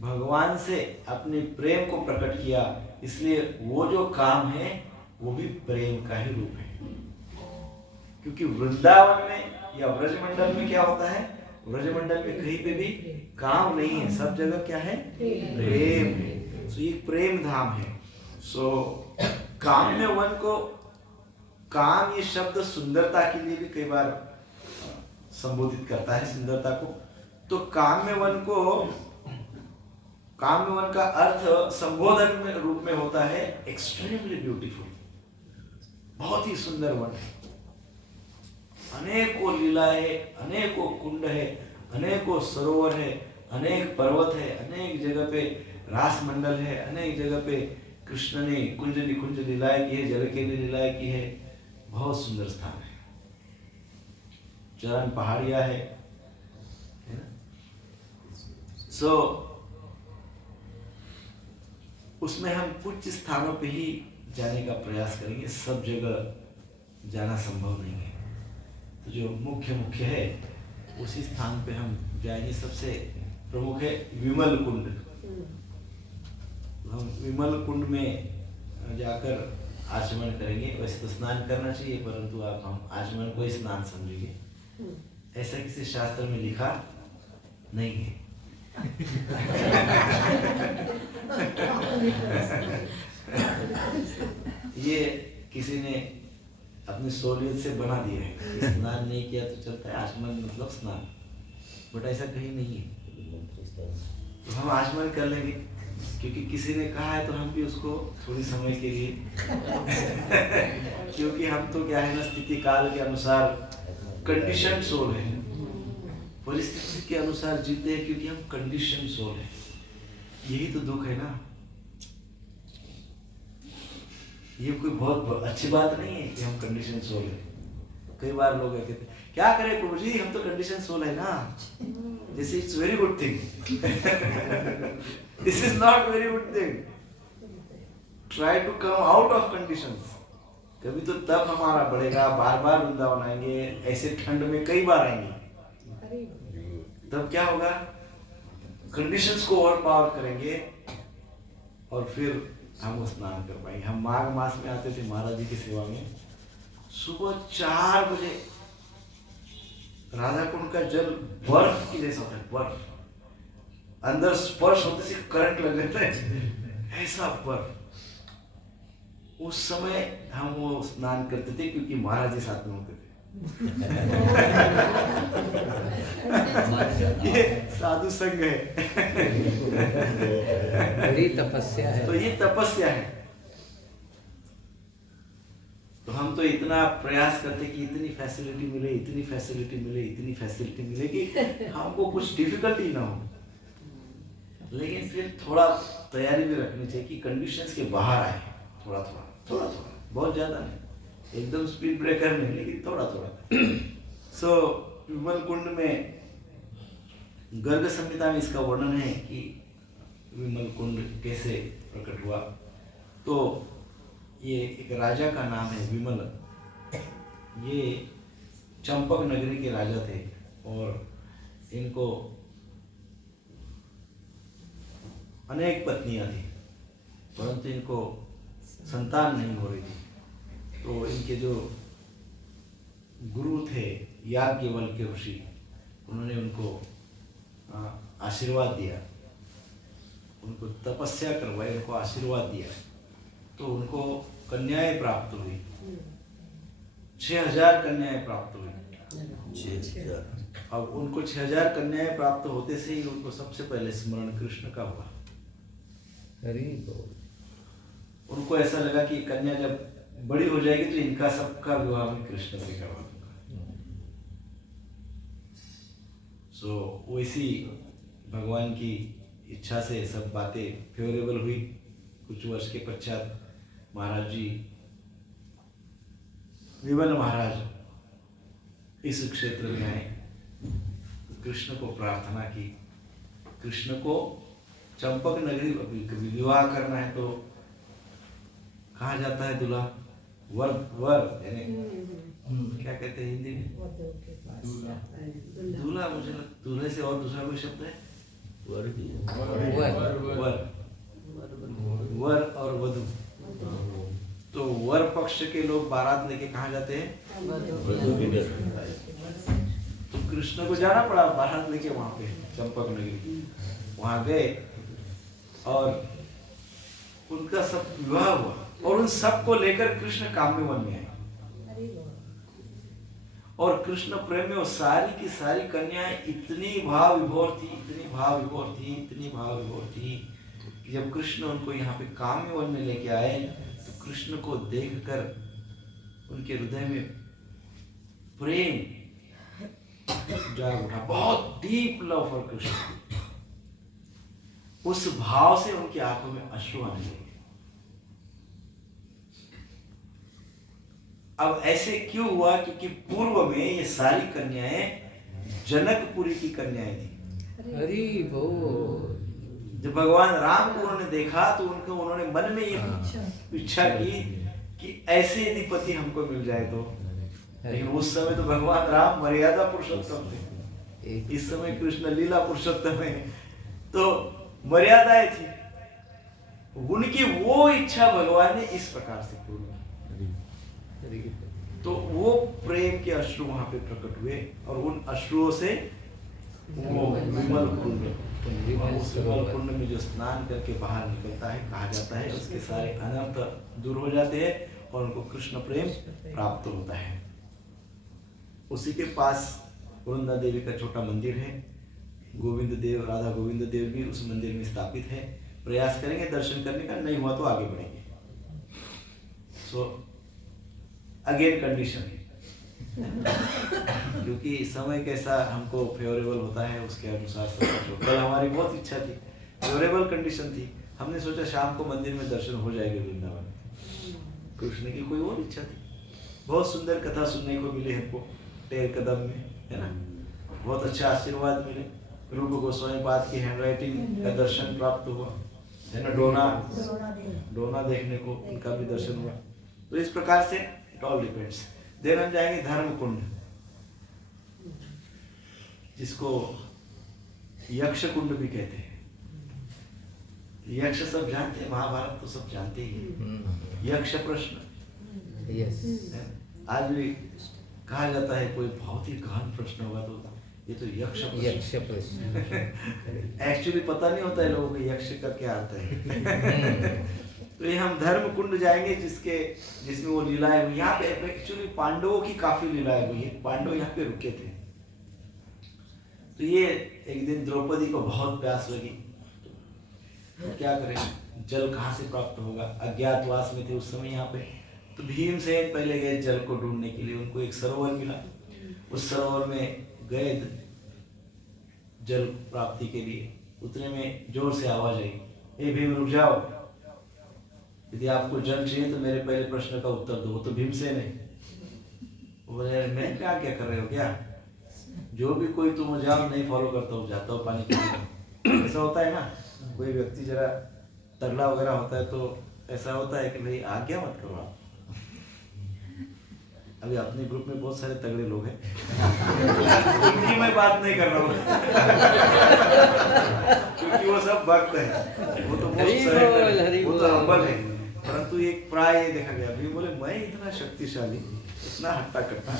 भगवान से अपने प्रेम को प्रकट किया, इसलिए वो जो काम है वो भी प्रेम का ही रूप है। क्योंकि वृंदावन में या ब्रजमंडल में क्या होता है, ब्रजमंडल में कहीं पे भी काम नहीं है, सब जगह क्या है, प्रेम है। सो ये प्रेम धाम है। सो काम्य वन को, काम ये शब्द सुंदरता के लिए भी कई बार संबोधित करता है, सुंदरता को। तो काम्य वन को, काम्य वन का अर्थ संबोधन में रूप में होता है एक्सट्रीमली ब्यूटीफुल, बहुत ही सुंदर वन है। अनेकों लीलाएं, अनेकों कुंड है, अनेकों सरोवर है, अनेक पर्वत है, अनेक जगह पे रास मंडल है, अनेक जगह पे कृष्ण ने कुंज निकुंज लीलाएं की है, जल के लिए लीलाएं की है। बहुत सुंदर स्थान है। चरण पहाड़ियां है ना? सो उसमें हम कुछ स्थानों पे ही जाने का प्रयास करेंगे, सब जगह जाना संभव नहीं है। तो जो मुख्य है उसी स्थान पे हम जाएंगे। सबसे प्रमुख है विमल कुंड। हम विमल कुंड में जाकर आचमन करेंगे। वैसे तो स्नान करना चाहिए, परंतु आप हम आचमन को ही स्नान समझेंगे, ऐसा किसी शास्त्र में लिखा नहीं है। ये किसी ने अपनी सोलियत से बना दिया है कि स्नान नहीं किया तो चलता है, आचमन मतलब स्नान, बट ऐसा कहीं नहीं है। तो हम आचमन कर लेंगे क्योंकि किसी ने कहा है, तो हम भी उसको थोड़ी समय के लिए क्योंकि हम तो क्या है ना, स्थिति काल के अनुसार कंडीशन सोल है, परिस्थिति के अनुसार जीते हैं, क्योंकि हम कंडीशन सोल है। यही तो दुख है ना। ये कोई बहुत अच्छी बात नहीं है कि हम कंडीशन सोल है। कई बार लोग कहते हैं क्या करें प्रभु जी, हम तो कंडीशन सोल है ना। This is very good thing, this is not very good thing. Try to come out of conditions. कभी तो तब हमारा बढ़ेगा, बार बार वृंदावन आएंगे, ऐसे ठंड में कई बार आएंगे, तब क्या होगा, कंडीशंस को ओवर पावर करेंगे और फिर हम स्नान कर पाएंगे। हम माघ मास में आते थे महाराज जी की सेवा में, सुबह 4 बजे राधा कुंड का जल बर्फ की जैसा होता है, बर्फ अंदर स्पर्श होते से करंट लग जाता है, ऐसा बर्फ। उस समय हम वो स्नान करते थे क्योंकि महाराज जी साथ में होते थे। ये साधु संग है। बड़ी तपस्या है। तो ये तपस्या है। तो हम तो इतना प्रयास करते कि इतनी फैसिलिटी मिले, इतनी फैसिलिटी मिले, इतनी फैसिलिटी मिले कि हमको कुछ डिफिकल्टी ना हो। लेकिन फिर थोड़ा तैयारी भी रखनी चाहिए कि कंडीशंस के बाहर आए, थोड़ा थोड़ा, बहुत ज्यादा नहीं, एकदम स्पीड ब्रेकर नहीं, लेकिन थोड़ा थोड़ा। सो विमल कुंड में गर्ग संहिता में इसका वर्णन है कि विमल कुंड कैसे प्रकट हुआ। तो ये एक राजा का नाम है विमल। ये चंपक नगरी के राजा थे और इनको अनेक पत्नियां थी, परंतु इनको संतान नहीं हो रही थी। तो इनके जो गुरु थे याज्ञवल्क्य ऋषि, उन्होंने उनको आशीर्वाद दिया, उनको तपस्या करवाई, उनको आशीर्वाद दिया, तो उनको कन्याएं प्राप्त हुई। 6000 कन्याएं प्राप्त हुई। अब उनको 6000 कन्याएं प्राप्त होते से ही उनको सबसे पहले स्मरण कृष्ण का हुआ। हरि बोल। उनको ऐसा लगा कि कन्या जब बड़ी हो जाएगी तो इनका सबका विवाह मैं कृष्ण से करवा दूंगा। सो वैसी भगवान की इच्छा से सब बातें फेवरेबल हुई। कुछ वर्ष के पश्चात महाराज जी विमल महाराज इस क्षेत्र में आए, कृष्ण को प्रार्थना की। कृष्ण को चंपक नगरी विवाह करना है तो कहाँ जाता है दूल्हा? वर वर यानी क्या कहते हैं हिंदी में? दूल्हा। मुझे दूल्हे से और दूसरा कोई शब्द है? वर और वधू। तो वर पक्ष के लोग बारात लेके कहाँ जाते हैं? तो कृष्ण को जाना पड़ा बारात लेके वहां पे चंपक नगरी। वहां गए और उनका सब विवाह हुआ और उन सबको लेकर कृष्ण काम्य वन में आए। और कृष्ण प्रेम में वो सारी की सारी कन्याएं इतनी भाव विभोर थी, इतनी भाव विभोर थी, इतनी भाव विभोर थी कि जब कृष्ण उनको यहाँ पे काम्य वन में लेके आए तो कृष्ण को देखकर उनके हृदय में प्रेम जाग उठा। बहुत डीप लव फॉर कृष्ण। उस भाव से उनकी आंखों में अश्रु आने लगे। अब ऐसे क्यों हुआ? क्योंकि पूर्व में ये सारी कन्याएं जनकपुरी की कन्याएं थी। हरि बोल। जब भगवान राम को उन्होंने देखा तो उन्होंने मन में ये इच्छा की कि ऐसे यदि पति हमको मिल जाए तो। लेकिन उस समय तो भगवान राम मर्यादा पुरुषोत्तम थे, इस समय कृष्ण लीला पुरुषोत्तम है, तो मर्यादाएं थी। उनकी वो इच्छा भगवान ने इस प्रकार से पूर्ण की। तो वो प्रेम के अश्रु वहां पे प्रकट हुए और उन अश्रुओं से वो विमल कुंड, उस विमल कुंड में जो स्नान करके बाहर निकलता है, कहा जाता है उसके सारे अनर्थ दूर हो जाते हैं और उनको कृष्ण प्रेम प्राप्त होता है। उसी के पास वृंदा देवी का छोटा मंदिर है। गोविंद देव, राधा गोविंद देव भी उस मंदिर में स्थापित है। प्रयास करेंगे दर्शन करने का, नहीं हुआ तो आगे बढ़ेंगे। सो अगेन कंडीशन क्योंकि समय कैसा हमको फेवरेबल होता है उसके अनुसार सब कुछ होता है। हमारी बहुत इच्छा थी, फेवरेबल कंडीशन थी, हमने सोचा शाम को मंदिर में दर्शन हो जाएंगे वृंदावन में। कृष्ण की कोई और इच्छा थी। बहुत सुंदर कथा सुनने को मिली हमको टेर कदम में, है ना। बहुत अच्छा आशीर्वाद मिले। रूप गोस्वामी पाद की हैंडराइटिंग का दर्शन प्राप्त हुआ, है ना। डोना देखने को उनका भी दर्शन हुआ। तो इस प्रकार से इट ऑल डिपेंड्स। देन हम जाएंगे धर्म कुंड, जिसको यक्ष कुंड भी कहते हैं। यक्ष सब जानते हैं, महाभारत तो सब जानते ही हैं। यक्ष प्रश्न, यस, आज भी कहा जाता है कोई बहुत ही गहन प्रश्न होगा तो ये तो यक्ष प्रश्न। एक्चुअली पता नहीं होता है लोगों को यक्ष का क्या अर्थ है। तो ये हम धर्म कुंड जाएंगे जिसमें वो लीलाएं हुई। यहाँ पे एक्चुअली पांडवों की काफी लीलाएं हुई है। पांडव यहाँ पे रुके थे। तो ये एक दिन द्रौपदी को बहुत प्यास लगी, तो क्या करें, जल कहाँ से प्राप्त होगा। अज्ञातवास में थे उस समय यहाँ पे। तो भीमसेन पहले गए जल को ढूंढने के लिए। उनको एक सरोवर मिला, उस सरोवर में गए जल प्राप्ति के लिए। उतने में जोर से आवाज आई, ए भीम रुक जाओ, यदि आपको जल चाहिए तो मेरे पहले प्रश्न का उत्तर दो। वो तो भीमसेन है। वो बोले मैं क्या कर रहे हो क्या, जो भी कोई तुम जाओ नहीं फॉलो करता हूँ, जाता हूँ पानी पीने। ऐसा होता है ना, कोई व्यक्ति जरा तगड़ा वगैरह होता है तो ऐसा होता है कि भाई आज्ञा मत करो आप। अभी अपने ग्रुप में बहुत सारे तगड़े लोग हैं, उनकी मैं बात नहीं कर रहा हूँ क्योंकि वो सब भक्त है, वो तो बहुत वो तो हम्बल है। परंतु एक प्राय ये देखा गया, भी बोले मैं इतना शक्तिशाली, इतना हट्टा कट्टा,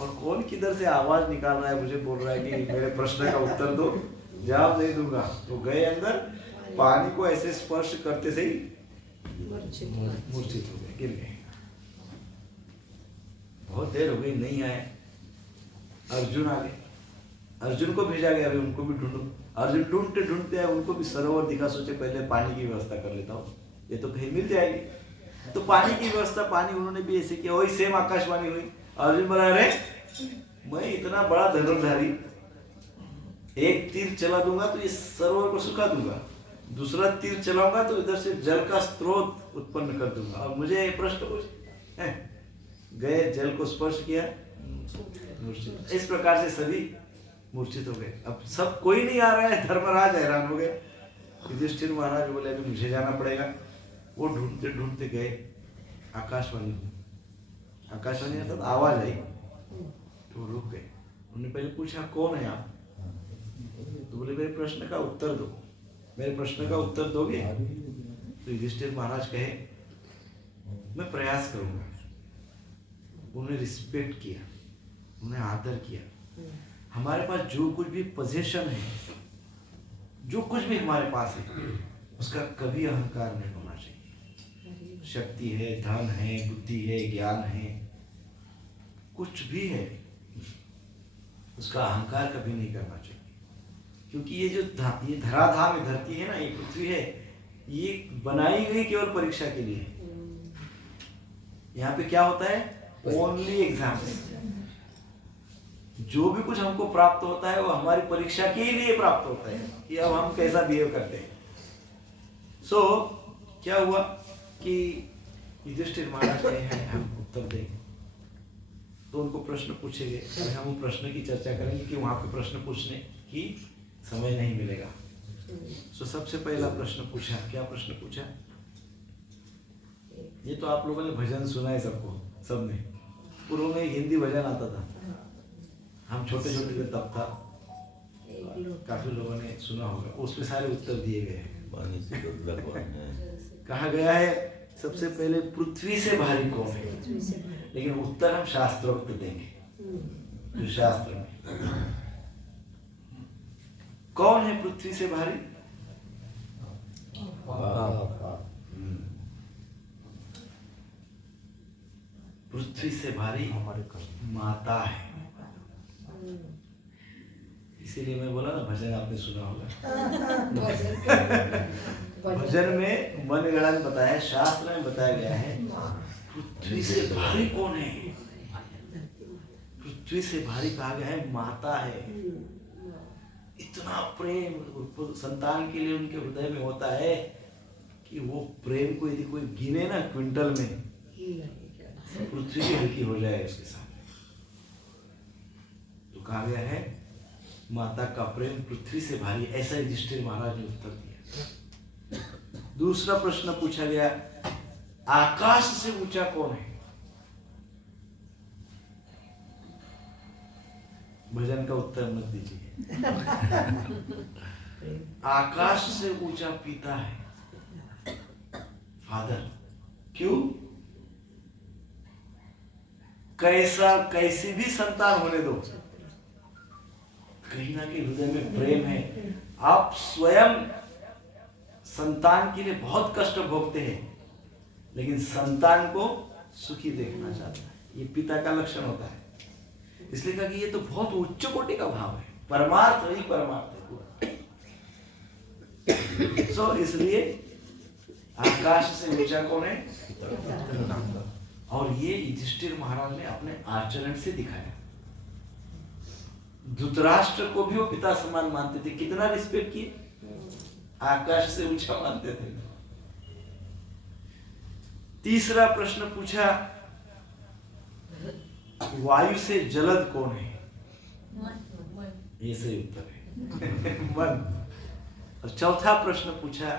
और कौन किधर से आवाज निकाल रहा है, मुझे बोल रहा है कि मेरे प्रश्न का उत्तर दो, जवाब नहीं दूंगा। तो गए अंदर, पानी को ऐसे स्पर्श करते से ही मूर्छित हो गए, गिर गए। बहुत बहुत देर हो गई नहीं आए। अर्जुन आ गए, अर्जुन को भेजा गया, अभी उनको भी ढूंढो। अर्जुन ढूंढते ढूंढते आए, उनको भी सरोवर दिखा, सोचे पहले पानी की व्यवस्था कर लेता हूँ, ये तो कहीं मिल जाएगी। तो पानी की व्यवस्था, पानी उन्होंने भी ऐसे किया, वही सेम आकाशवाणी हुई। अर्जुन बोला, अरे मैं इतना बड़ा धनुर्धारी, एक तीर चला दूंगा तो इस सरोवर को सुखा दूंगा, दूसरा तीर चलाऊंगा तो इधर से जल का स्रोत उत्पन्न कर दूंगा, और मुझे प्रश्न पूछ। गए, जल को स्पर्श किया, मूर्छित। इस प्रकार से सभी मूर्छित हो गए। अब सब कोई नहीं आ रहा है, धर्मराज हैरान हो गए। युधिष्ठिर महाराज बोले अभी मुझे जाना पड़ेगा। वो ढूंढते ढूंढते गए, आकाशवाणी, आकाशवाणी अर्थात आवाज आई, तो रुक गए। उन्होंने पहले पूछा कौन है आप? तो बोले मेरे प्रश्न का उत्तर दो, मेरे प्रश्न का उत्तर दोगे? तो युधिष्ठिर महाराज कहे मैं प्रयास करूंगा। उन्होंने रिस्पेक्ट किया, उन्हें आदर किया। हमारे पास जो कुछ भी पोजीशन है, जो कुछ भी हमारे पास है, उसका कभी अहंकार नहीं होना चाहिए। शक्ति है, धन है, बुद्धि है, ज्ञान है, कुछ भी है, उसका अहंकार कभी नहीं करना चाहिए। क्योंकि ये जो ये धराधाम में धरती है ना, ये पृथ्वी है, ये बनाई गई केवल परीक्षा के लिए। यहाँ पे क्या होता है? Only exam. जो भी कुछ हमको प्राप्त होता है वो हमारी परीक्षा के लिए प्राप्त होता है कि अब हम कैसा बिहेव करते हैं। सो क्या हुआ कि युधिष्ठिर महाराज कहे हैं हम उत्तर देंगे, तो उनको प्रश्न पूछे गए। अभी हम वो प्रश्न की चर्चा करेंगे कि वहां पे प्रश्न पूछने की समय नहीं मिलेगा। सो सबसे पहला प्रश्न पूछा, क्या प्रश्न पूछा? ये तो आप लोगों ने भजन सुना है सबको, सबने। पूर्व में एक हिंदी भजन आता था, हम छोटे छोटे थे तब था, काफी लोगों ने सुना होगा। उसमें सारे उत्तर दिए गए हैं। कहा गया है सबसे पहले पृथ्वी से भारी कौन है, लेकिन उत्तर हम शास्त्रोक्त देंगे। जो शास्त्र में कौन है पृथ्वी से भारी? पृथ्वी से भारी माता है। इसीलिए मैं बोला ना, भजन आपने सुना होगा। भजन में मन गणन बताया, शास्त्र में बताया गया है पृथ्वी से भारी कौन है। पृथ्वी से भारी कहा गया है माता है। इतना प्रेम संतान के लिए उनके हृदय में होता है कि वो प्रेम को यदि कोई गिने ना क्विंटल में, पृथ्वी भी हल्की हो जाए उसके साथ। तो कहा गया है माता का प्रेम पृथ्वी से भारी, ऐसा युधिष्ठिर महाराज ने उत्तर दिया। दूसरा प्रश्न पूछा गया, आकाश से ऊंचा कौन है? भजन का उत्तर मत दीजिए। आकाश से ऊंचा पिता है, फादर। क्यों? कैसा कैसी भी संतान होने दो, कहीं ना कहीं हृदय में प्रेम है। आप स्वयं संतान के लिए बहुत कष्ट भोगते हैं, लेकिन संतान को सुखी देखना चाहता है। ये पिता का लक्षण होता है। इसलिए कहा कि ये तो बहुत उच्च कोटि का भाव है, परमार्थ ही परमार्थ है पूरा। सो इसलिए आकाश से ऊंचा कौन है? और ये युधिष्ठिर महाराज ने अपने आचरण से दिखाया। धृतराष्ट्र को भी वो पिता समान मानते थे। कितना रिस्पेक्ट किए, आकाश से ऊंचा मानते थे। तीसरा प्रश्न पूछा, वायु से जलद कौन है? ये सही उत्तर है, मन। और चौथा प्रश्न पूछा,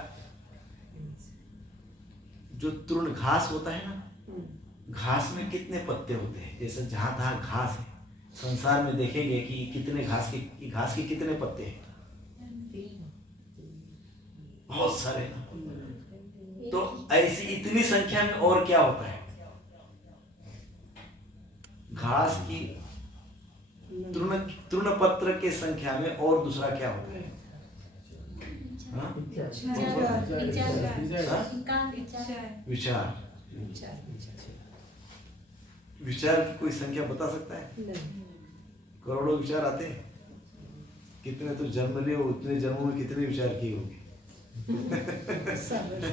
जो तृण घास होता है ना, घास में कितने पत्ते होते हैं? जैसे जहां तहां घास है, संसार में देखेंगे कि कितने घास के कितने पत्ते हैं? बहुत सारे। तो ऐसी इतनी संख्या में और क्या होता है? घास की तृण पत्र के संख्या में और दूसरा क्या होता है? विचार। विचार की कोई संख्या बता सकता है? करोड़ों विचार आते हैं। कितने तो जन्म लिए हो, उतने जन्मों में कितने विचार किए होंगे।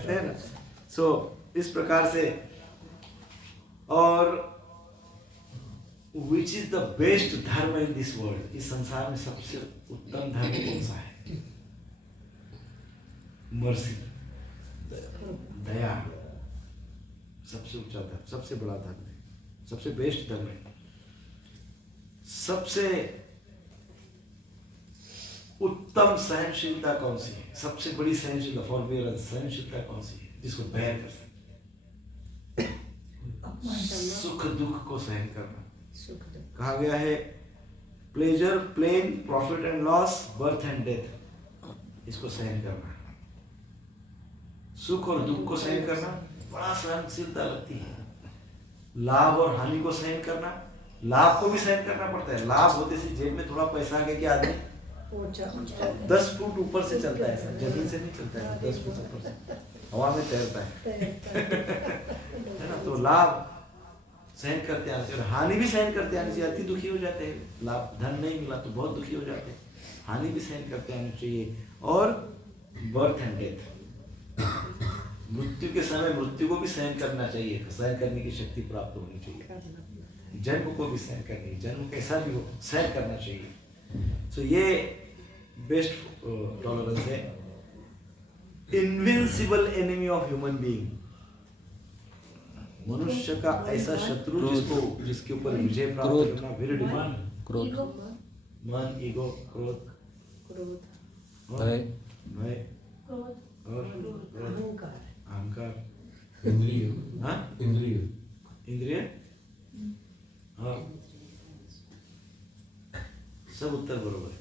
है ना? सो इस प्रकार से। और विच इज द बेस्ट धर्म इन दिस वर्ल्ड, इस संसार में सबसे उत्तम धर्म कौन सा है? मर्सी, दया, सबसे ऊंचा धर्म, सबसे बड़ा धर्म है, सबसे बेस्ट धर्म है। सबसे उत्तम सहनशीलता कौन सी है? सबसे बड़ी सहनशीलता, फॉरबियरेंस, सहनशीलता कौन सी है? जिसको बेयर कर सकते, सुख दुख को सहन करना। कहा गया है pleasure, plain, profit and loss, birth and death, इसको सहन करना। सुख और दुख को सहन करना बड़ा सहनशीलता लगती है। लाभ और हानि को सहन करना, लाभ को भी सहन करना पड़ता है। लाभ होते से जेब में थोड़ा पैसा आ गया कि आदमी 10 फुट ऊपर से चलता है, सर जमीन से नहीं चलता है, 10 फुट ऊपर से हवा में तैरता है ना? तो लाभ सहन करते आने चाहिए और हानि भी सहन करते आने चाहिए। अति दुखी हो जाते हैं, लाभ धन नहीं मिला तो बहुत दुखी हो जाते हैं, हानि भी सहन करते आने चाहिए। और बर्थ एंड डेथ, मृत्यु के समय मृत्यु को भी सहन करना चाहिए, सहन करने की शक्ति प्राप्त होनी चाहिए। जन्म को भी सहन करनी, जन्म कैसा भी हो सहन करना चाहिए। सो ये बेस्ट टॉलरेंस है। Invincible enemy of human being, मनुष्य का ऐसा शत्रु जिसके ऊपर विजय प्राप्त करना वेरी डिफिकल्ट। क्रोध, मन, ईगो, क्रोध, भय, और अहंकार, इंद्रिय, हाँ इंद्रिय, इंद्रिय, हाँ सब उत्तर बरोबर है।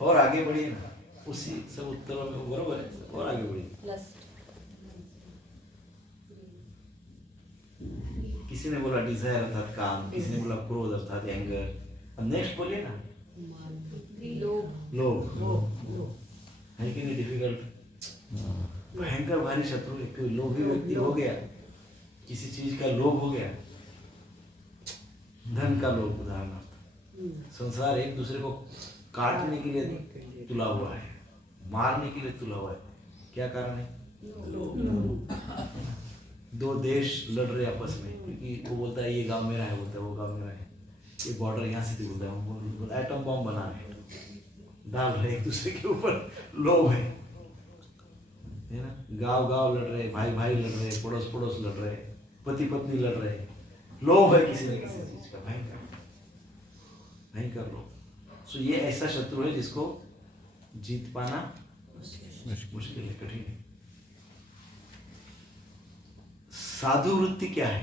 और आगे बढ़िए ना, उसी सब उत्तरों में बरोबर है, और आगे बढ़िए। किसी ने बोला डिजायर अर्थात काम, किसी ने बोला क्रोध अर्थात एंगर। अब नेक्स्ट बोलिए ना, लोभ है कि नहीं? डिफिकल्ट, भयंकर भारी शत्रु है। कोई लोभी व्यक्ति हो गया, किसी चीज का लोभ हो गया, धन का लोभ उदाहरणार्थ, संसार एक दूसरे को काटने के लिए तुला हुआ है, मारने के लिए तुला हुआ है। क्या कारण है? दो देश लड़ रहे आपस में, क्योंकि वो बोलता है ये गांव मेरा है, बोलता है वो गांव मेरा है, ये बॉर्डर यहाँ से बोलता है, वो एटम बॉम्ब बना रहे, डाल रहे एक दूसरे के ऊपर। लोभ है ना? गांव गांव लड़ रहे, भाई भाई लड़ रहे, पड़ोस पड़ोस लड़ रहे, पति पत्नी लड़ रहे। लोभ है किसी न किसी चीज का, भयंकर भयंकर लोभ। सो ये ऐसा शत्रु है जिसको जीत पाना मुश्किल है, कठिन है। साधु वृत्ति क्या है?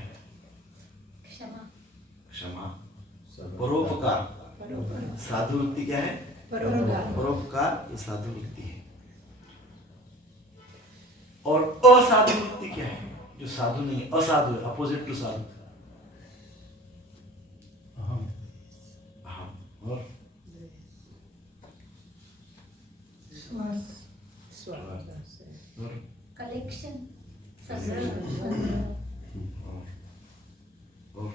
क्षमा, परोपकार। साधु वृत्ति क्या है? परोपकार, ये साधु वृत्ति है। और असाधु वृत्ति क्या है? जो साधु नहीं है, असाधु है, अपोजिट टू साधु। अहम, और कलेक्शन, और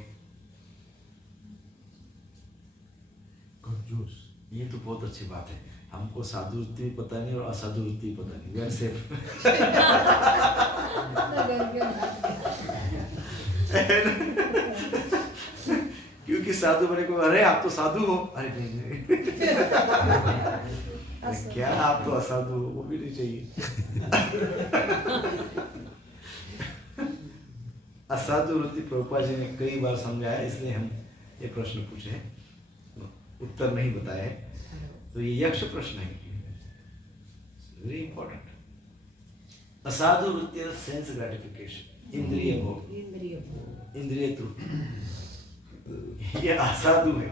कंजूस। ये तो बहुत अच्छी बात है। हमको साधु वृत्ति भी पता नहीं और असाधु वृत्ति भी पता नहीं, वी आर सेफ। क्योंकि साधु बने को, अरे आप तो साधु हो, अरे नहीं नहीं क्या आप तो असाधु हो, वो भी नहीं चाहिए। असाधु वृत्ति प्रभुपाद जी ने कई बार समझाया, इसलिए हम ये प्रश्न पूछे हैं, उत्तर नहीं बताया है। तो ये यक्ष प्रश्न है, वेरी इंपॉर्टेंट। असाधु वृत्ति सेंस ग्रेटिफिकेशन, इंद्रिय भोग, इंद्रिय तृप्ति, ये असाधु है,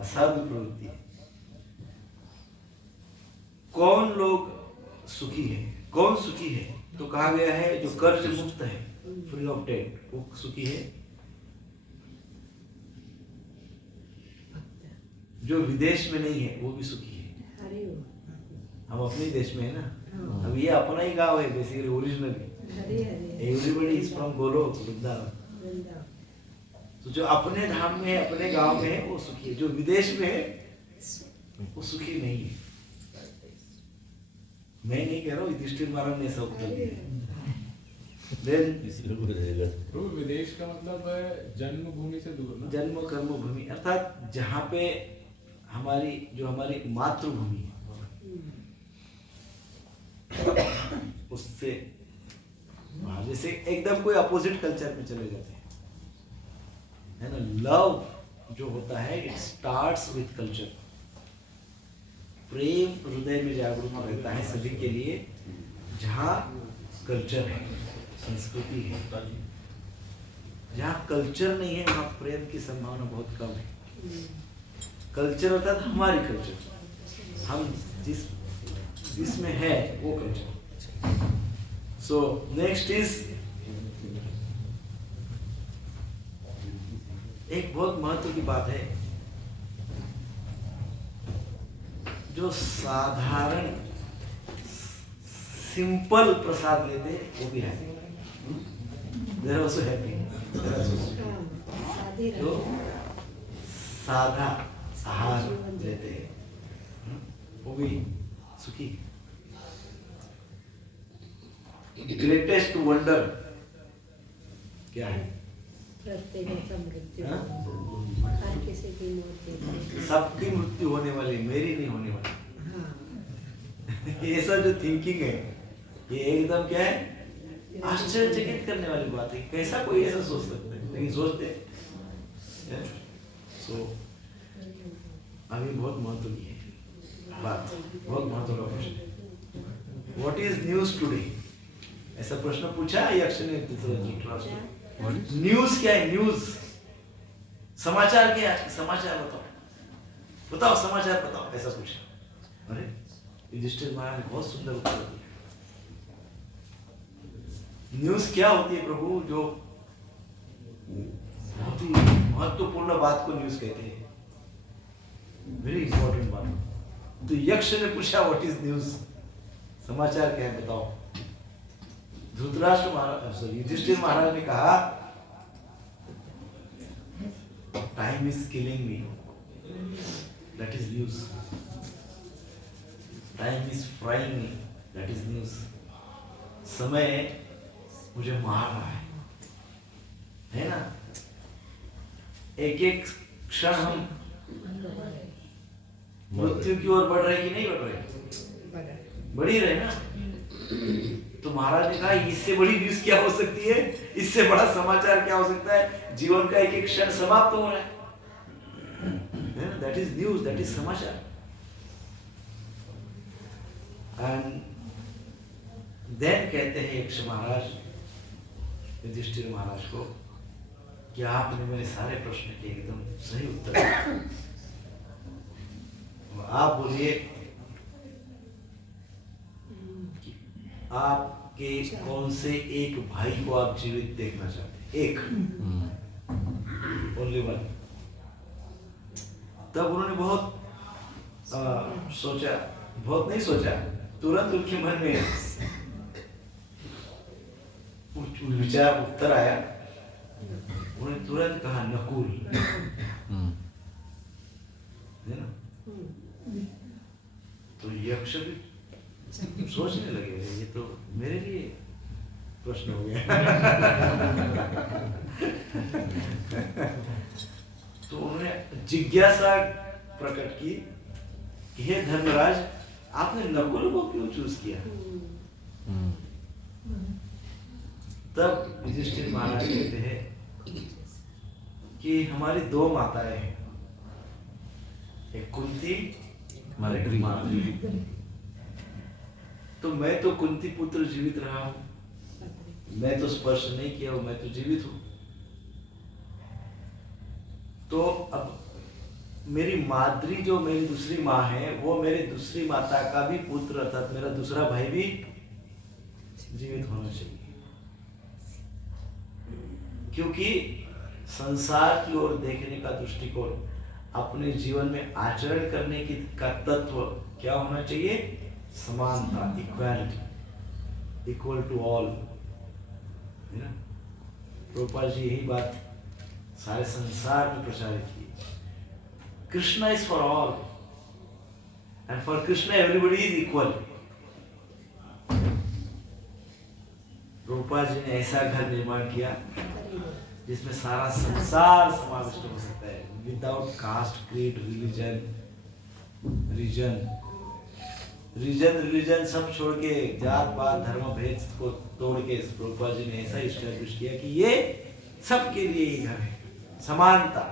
असाधु प्रवृत्ति है। कौन लोग सुखी है? कौन सुखी है? तो कहा गया है जो कर्ज मुक्त है, फ्री ऑफ डेट, वो सुखी है। जो विदेश में नहीं है वो भी सुखी है। हम अपने देश में है ना, अब ये अपना ही गांव है basically, originally Hare Hare everybody is from Golok Vrindavan. Vrindavan. तो जो अपने धाम में है, अपने गांव में है, वो सुखी है। जो विदेश में है वो सुखी नहीं है। मैं नहीं कह रहा हूँ, युधिष्ठिर महाराज ने ऐसा उत्तर दिया। Then, प्रभु विदेश का मतलब है जन्मभूमि से दूर ना? जन्म कर्म भूमि अर्थात जहाँ पे जो हमारी मातृभूमि है उससे वहाँ जैसे एकदम कोई अपोजिट कल्चर में चले जाते हैं, है ना। लव जो होता है इट स्टार्ट्स विथ कल्चर। प्रेम हृदय में जागरूक रहता है सभी के लिए जहाँ कल्चर है, संस्कृति है। जहाँ कल्चर नहीं है वहाँ प्रेम की संभावना बहुत कम है। कल्चर अर्थात हमारी कल्चर, हम जिसमें है वो कल्चर। सो नेक्स्ट इज एक बहुत महत्व की बात है, जो साधारण सिंपल प्रसाद लेते वो भी है। They are also happy. They are also happy. जो साधा आहार लेते हैं वो भी सुखी। ग्रेटेस्ट वंडर क्या है? प्रत्येक मृत्यु, हर किसी की मौत होती है। सबकी मृत्यु होने वाली, मेरी नहीं होने वाली। हाँ। ऐसा जो थिंकिंग है ये एकदम क्या है, आश्चर्यचकित करने वाली बात है। कैसा कोई ऐसा सोच सकता है, लेकिन सोचते हैं। सो अभी बहुत महत्व की है बात, बहुत महत्व का प्रश्न। What is news today? ऐसा प्रश्न पूछा यक्ष ने। न्यूज क्या है? न्यूज समाचार क्या है? समाचार बताओ समाचार बताओ, ऐसा पूछा। अरे युधिष्ठिर महाराज ने बहुत सुंदर उत्तर दिया। न्यूज क्या होती है प्रभु? जो बहुत ही महत्वपूर्ण बात को न्यूज कहते हैं, वेरी इंपॉर्टेंट बात। तो यक्ष ने पूछा व्हाट इज न्यूज, समाचार क्या है बताओ। धृतराष्ट्र महाराज युधिष्ठिर महाराज ने कहा time is killing me, that is news. Time is frying me, that is news. समय मुझे मार रहा है ना। एक एक क्षण हम मृत्यु की ओर बढ़ रहे कि नहीं बढ़ रहे? बढ़ ही रहे ना। तो महाराज ने कहा इससे बड़ी न्यूज क्या हो सकती है, इससे बड़ा समाचार क्या हो सकता है? जीवन का एक एक क्षण समाप्त हो रहा है ना। That is news, that is समाचार। एंड देन कहते हैं यक्ष महाराज युधिष्ठिर महाराज को कि आपने मेरे सारे प्रश्न के एकदम सही उत्तर दिए। आप बोलिए आपके कौन से एक भाई को आप जीवित देखना चाहते हैं? एक, ओनली वन। तब उन्होंने बहुत सोचा, बहुत नहीं सोचा, तुरंत उनके मन में विचार उत्तर आया। उन्होंने तुरंत कहा नकुल, है ना। तो यक्ष भी सोचने लगे ये तो मेरे लिए प्रश्न हो गया। तो उन्होंने जिज्ञासा प्रकट की कि हे धर्मराज, आपने नकुल को क्यों चूज किया? तब युधिष्ठिर महाराज कहते हैं कि हमारी दो माताएं हैं, एक कुंती और एक माद्री। तो मैं तो कुंती पुत्र जीवित रहा हूं, मैं तो स्पर्श नहीं किया हूं, मैं तो जीवित हूं। तो अब मेरी माद्री जो मेरी दूसरी माँ है, वो मेरी दूसरी माता का भी पुत्र अर्थात मेरा दूसरा भाई भी जीवित होना चाहिए। क्योंकि संसार की ओर देखने का दृष्टिकोण, अपने जीवन में आचरण करने की का तत्व क्या होना चाहिए? समानता, इक्वालिटी, इक्वल टू ऑल। है ना। प्रभुपाद जी यही बात सारे संसार में प्रचारित की, Krishna is for all and for Krishna everybody is equal. Prabhupada ji ने ऐसा घर निर्माण किया जिसमें सारा संसार समाविष्ट हो सकता है, विदाउट कास्ट, क्रीड, रिलीजन सब छोड़ के, जात पात धर्म भेद को तोड़ के प्रभुपाद जी ने ऐसा इस्टेब्लिश किया कि ये सबके लिए ही घर है, समानता।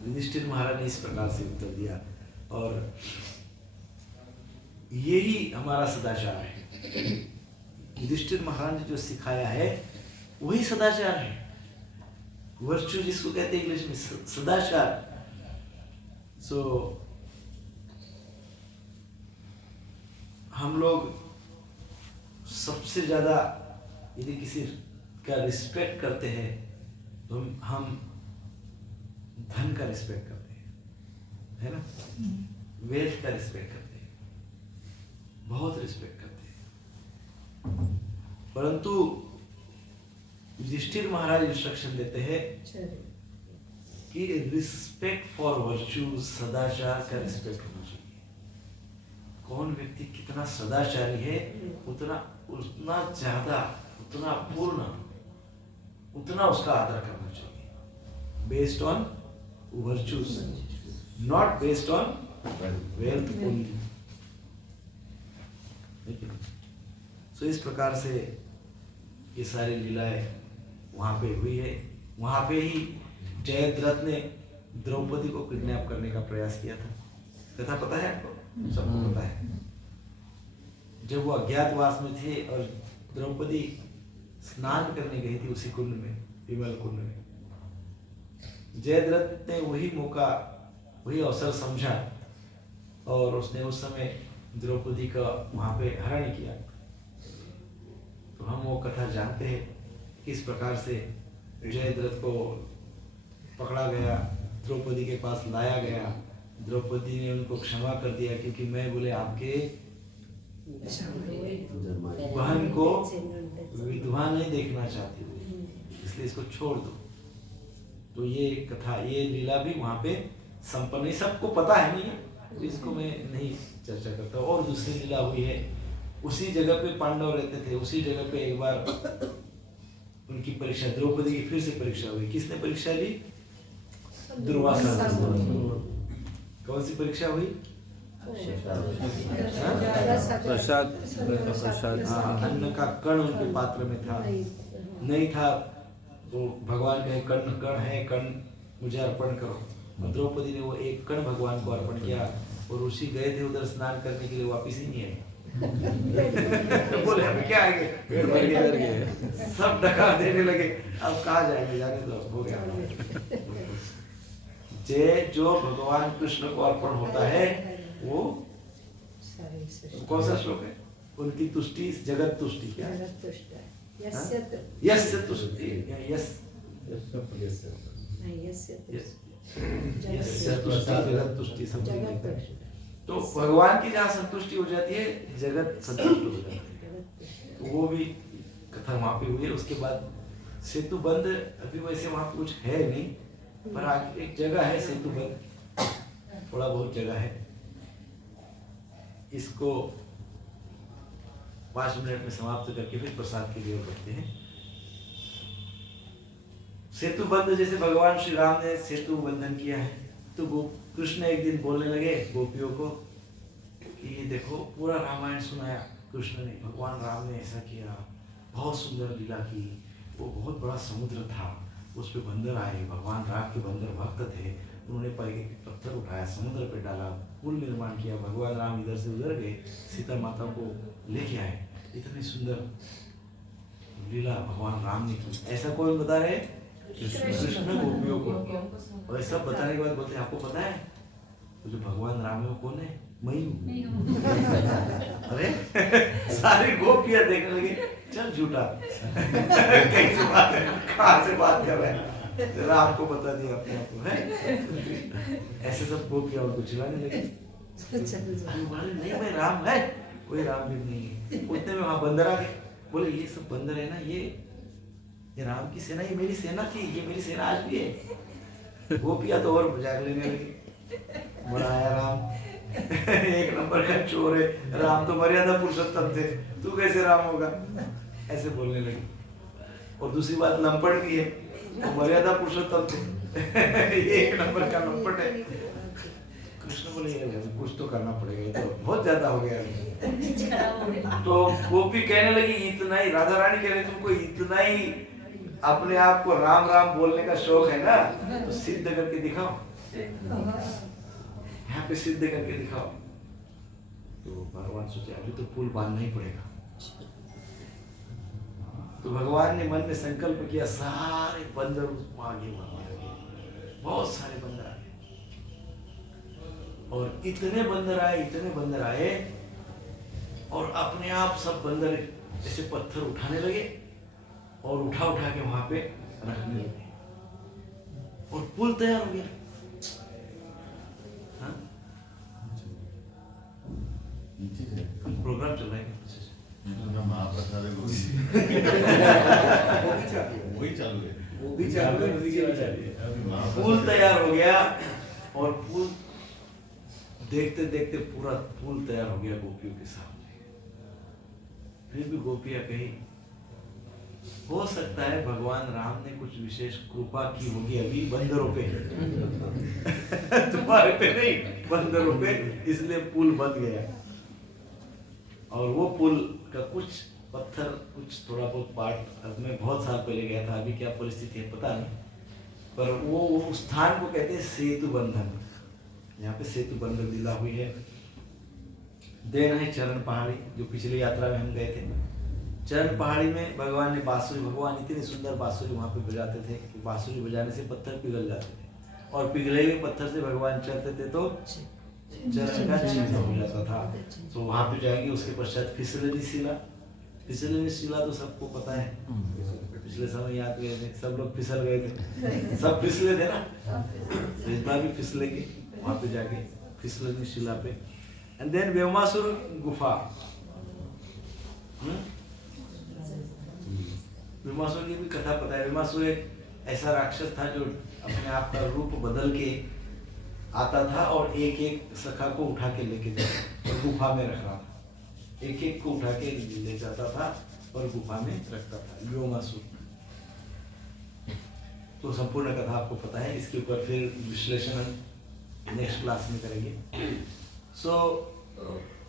युधिष्ठिर महाराज ने इस प्रकार से उत्तर दिया और यही हमारा सदाचार है। युधिष्ठिर महाराज ने जो सिखाया है वही सदाचार है, वर्चू जिसको कहते हैं इंग्लिश में सदाचार। सो हम लोग सबसे ज्यादा यदि किसी का रिस्पेक्ट करते हैं तो हम धन का रिस्पेक्ट करते हैं, है ना, वेल्थ का रिस्पेक्ट करते हैं, बहुत रिस्पेक्ट करते हैं। परंतु युधिष्ठिर महाराज इंस्ट्रक्शन देते हैं कि रिस्पेक्ट फॉर वर्च्यू, सदाचार का रिस्पेक्ट होना चाहिए। कौन व्यक्ति कितना सदाचारी है उतना ज्यादा, उतना पूर्ण, उतना उसका आदर करना चाहिए, based on virtues, not based on wealth only. So इस प्रकार से ये सारी लीलाएं वहां पे हुई है। वहां पे ही जयद्रथ ने द्रौपदी को किडनैप करने का प्रयास किया था। कथा पता है आपको? सबको पता है। जब वो अज्ञातवास में थे और द्रौपदी स्नान करने गई थी उसी कुंड में, विमल कुंड में, जयद्रथ ने वही मौका, वही अवसर समझा और उसने उस समय द्रौपदी का वहां पे हरण किया। तो हम वो कथा जानते हैं किस प्रकार से जयद्रथ को पकड़ा गया, द्रौपदी के पास लाया गया। द्रौपदी ने उनको क्षमा कर दिया क्योंकि मैं बोले आपके बहन को विधवा नहीं देखना चाहती हूँ, इसलिए इसको छोड़ दो। तो ये कथा, ये लीला भी वहां पे संपन्न है, सबको पता है नहीं, तो इसको मैं नहीं चर्चा करता। और दूसरी लीला हुई है, उसी जगह पे पांडव रहते थे, उसी जगह पे एक बार उनकी परीक्षा, द्रौपदी की फिर से परीक्षा हुई। किसने परीक्षा ली? दुर्वासा। कौन सी परीक्षा हुई? प्रसाद। अन्न का कण उनके पात्र में था, नहीं था, तो भगवान कहे कण है, कण मुझे अर्पण करो। द्रौपदी ने वो एक कण भगवान को अर्पण किया और ऋषि गए थे उधर स्नान करने के लिए, वापिस ही नहीं आए। तो बोले हम क्या आएंगे, पेट भर गए, सब डका देने लगे, अब कहाँ जाएंगे, जाने तो हो गया। जो भगवान कृष्ण को अर्पण होता है वो कौन सा श्लोक है? उनकी तुष्टि, जगत तुष्टि, क्या यस्य तुष्टि, जगत तुष्टि, तो भगवान की जहाँ संतुष्टि हो जाती है जगत संतुष्ट हो जाती है। तो वो भी कथा वहां पे हुई है। उसके बाद सेतु बंद, अभी वैसे वहां कुछ है नहीं, पर आगे एक जगह है सेतु बंद, थोड़ा बहुत जगह है। इसको 5 मिनट में समाप्त करके फिर प्रसाद के लिए बढ़ते हैं। सेतु बंद, जैसे भगवान श्री राम ने सेतु बंधन किया है, तो कृष्ण एक दिन बोलने लगे गोपियों को कि ये देखो, पूरा रामायण सुनाया कृष्ण ने, भगवान राम ने ऐसा किया, बहुत सुंदर लीला की, वो बहुत बड़ा समुद्र था, उस पे बंदर आए, भगवान राम के बंदर भक्त थे, उन्होंने पत्थर उठाया, समुद्र पे डाला, पुल निर्माण किया, भगवान राम इधर से उधर गए, सीता माता को लेके आए। इतनी सुंदर लीला भगवान राम ने की। ऐसा कौन बता रहे? कृष्ण गोपियों को। और सब बताने के बाद बोलते आपको पता है तो जो भगवान राम है वो कौन है? मैं हूँ। अरे सारी गोपियां देखने लगी, चल झूठा कैसी बात है, कहाँ से बात कर रहे हैं, जरा आपको बता दिया अपने आप को है। ऐसे सब गोपियां उनको चिल्लाने लगी, नहीं मैं राम है, कोई राम भी नहीं है। उतने में वहां बंदर आ गए, बोले ये सब बंदर है ना, ये राम की सेना, ये मेरी सेना थी, ये मेरी सेना आज भी है। गोपियां तो और मजाक लेने लगी, बड़ा आया राम एक नंबर का चोर है, राम तो मर्यादा पुरुषोत्तम थे, तू कैसे राम होगा, ऐसे बोलने लगी। और दूसरी बात लंपट भी है, तो मर्यादा पुरुषोत्तम थे ये एक नंबर का लंपट है। कृष्ण बोले कुछ तो करना पड़ेगा, ये तो बहुत ज्यादा हो गया। तो गोपी कहने लगी इतना ही, राधा रानी कह रही तुमको इतना ही अपने आप को राम राम बोलने का शौक है ना, तो सिद्ध करके दिखाओ, यहाँ पे सिद्ध करके दिखाओ। तो भगवान सोचे अभी तो पुल बांधना ही पड़ेगा। तो भगवान ने मन में संकल्प किया, सारे बंदर आगे बहुत सारे बंदर आ गए, और इतने बंदर आए, और अपने आप सब बंदर ऐसे पत्थर उठाने लगे और उठा के वहां पे रखने लगे, और पुल तैयार हो गया। हाँ? प्रोग्राम चल रहा है पुल तैयार हो गया, और पुल देखते देखते पूरा पुल तैयार हो गया गोपियों के सामने। फिर भी गोपियां कही हो सकता है भगवान राम ने कुछ विशेष कृपा की होगी अभी बंदरों पे तुम्हारे पे नहीं, बंदरों पे, इसलिए पुल बन गया। और वो पुल का कुछ पत्थर, कुछ थोड़ा बहुत पार्ट, अब मैं बहुत साल पहले गया था, अभी क्या परिस्थिति है पता नहीं, पर वो उस स्थान को कहते हैं सेतु बंधन। यहाँ पे सेतु बंधन लीला हुई है। देन है चरण पहाड़ी, जो पिछली यात्रा में हम गए थे। चरण पहाड़ी में भगवान ने बांसुरी, भगवान इतनी सुंदर बांसुरी वहाँ पे बजाते थे कि बांसुरी बजाने से पत्थर पिघल जाते थे, और पिघले हुए पत्थर से भगवान चलते थे तो चरण का चिन्ह हो जाता था। तो वहाँ पे जाएंगे। उसके पश्चात फिसलनी शिला तो सबको पता है, पिछले समय याद गए थे, सब लोग फिसल गए थे, सब फिसले थे ना, तो इस बार भी फिसलेंगे वहाँ पे जाके फिसलनी शिला पे। एंड देन व्योमासुर गुफा। व्योमासुर की भी कथा पता है। व्योमासुर एक ऐसा राक्षस था जो अपने आप का रूप बदल के आता था और एक एक सखा को उठा के लेके जाता और गुफा में रख रहा था, एक एक को उठा के ले जाता था और गुफा में रखता था, व्योमासुर। तो संपूर्ण कथा आपको पता है, इसके ऊपर फिर विश्लेषण नेक्स्ट क्लास में करेंगे। सो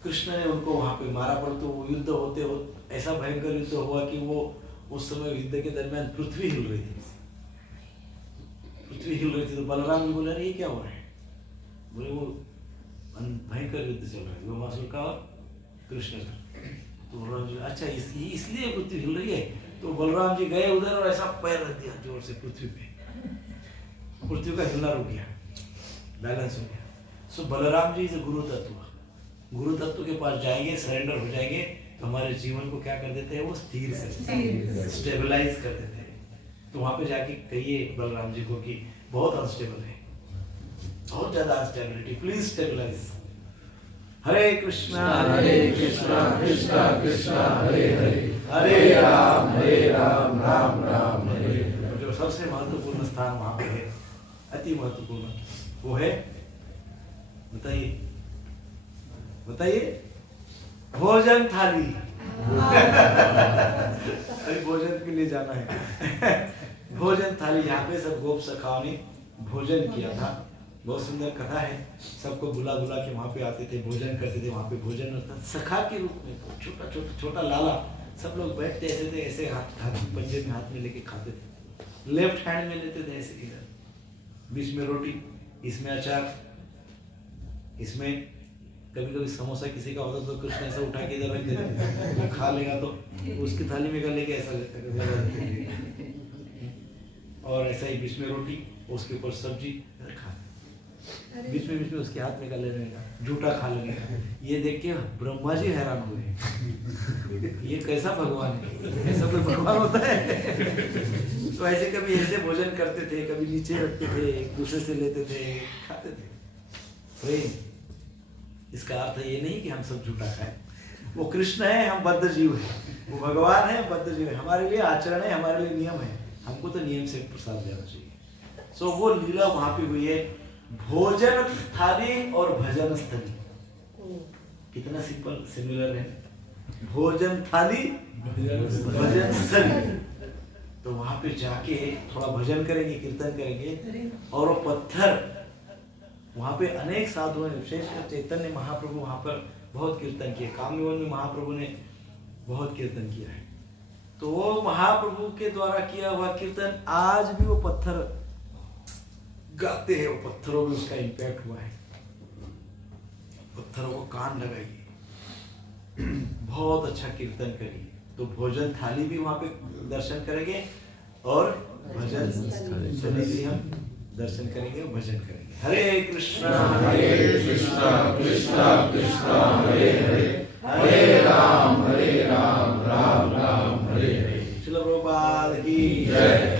कृष्ण ने उनको वहां पे मारा, पर तो वो युद्ध होते होते ऐसा भयंकर युद्ध हुआ कि वो उस समय युद्ध के दरमियान पृथ्वी हिल रही थी, तो बलराम जी बोले अरे ये क्या हो रहा है, बोले वो भयंकर युद्ध चल रहा है व्योमासुर का और कृष्ण का। तो बलराम जी अच्छा इसलिए पृथ्वी हिल रही है। तो बलराम जी गए उधर और ऐसा पैर रख दिया जोर से पृथ्वी पे, पृथ्वी का हिलना रुक गया, बैलेंस हो गया। सो बलराम जी से गुरु तत्व के पास जाएंगे, सरेंडर हो जाएंगे, तो हमारे जीवन को क्या कर देते हैं, वो स्थिर स्टेबलाइज कर देते हैं। तो वहां पे जाके कहिए बलराम जी को कि बहुत अनस्टेबल है, बहुत ज्यादा अनस्टेबिलिटी, प्लीज स्टेबलाइज। हरे कृष्णा कृष्णा कृष्णा हरे हरे, हरे राम राम राम हरे। जो सबसे महत्वपूर्ण स्थान वहां पे है, अति महत्वपूर्ण, वो है बताइए भोजन थाली। अरे भोजन के लिए जाना है भोजन थाली। यहाँ पे सब गोप सखाओं ने भोजन किया था, बहुत सुंदर कथा है। सबको बुला के वहाँ पे आते थे, भोजन करते थे। वहाँ पे भोजन होता सखा के रूप में, छोटा लाला, सब लोग बैठते ऐसे थे, ऐसे हाथ पंजे में हाथ में लेके खाते थे, लेफ्ट हैंड में लेते थे ऐसे इधर, बीच में रोटी, इसमें अचार, इसमें कभी समोसा किसी का होता तो कृष्ण ऐसा उठा के इधर रख देते, खा लेगा तो उसकी थाली में कर लेके ऐसा और ऐसा ही बीच में रोटी, उसके ऊपर सब्जी खा, बीच में उसके हाथ में कर लेगा, झूठा खा लेगा। ये देख के ब्रह्मा जी हैरान हुए, ये कैसा भगवान है, ऐसा कोई भगवान होता है। तो ऐसे कभी ऐसे भोजन करते थे, कभी नीचे रखते थे, एक दूसरे से लेते थे, खाते थे। प्रेम, इसका अर्थ ये नहीं कि हम सब झूठा खाएं, वो कृष्ण है, हम बद्ध जीव हैं। वो भगवान है, बद्ध जीव है। हमारे लिए आचरण है, हमारे लिए नियम है। हमको तो नियम से प्रसाद देना चाहिए। सो वो लीला वहां पे हुई है। भोजन थाली और भजन स्थली, कितना सिंपल सिमिलर है। भोजन थाली, भजन स्थली। तो वहां पे जाके थोड़ा भजन करेंगे, कीर्तन करेंगे। और वो पत्थर, वहां पे अनेक साधुओं ने, विशेषकर चैतन्य महाप्रभु वहां पर बहुत कीर्तन किए। कामनिवन में महाप्रभु ने बहुत कीर्तन किया है। तो वो महाप्रभु के द्वारा किया हुआ कीर्तन आज भी वो पत्थर गाते हैं। वो पत्थरों में उसका इम्पैक्ट हुआ है। पत्थरों को कान लगाइए, बहुत अच्छा कीर्तन करिए। तो भोजन थाली भी वहां पे दर्शन करेंगे और भजन स्थली भी हम दर्शन करेंगे और भजन करेंगे। हरे कृष्णा कृष्णा कृष्णा हरे हरे, हरे राम राम राम हरे हरे। श्रील प्रभुपाद की जय।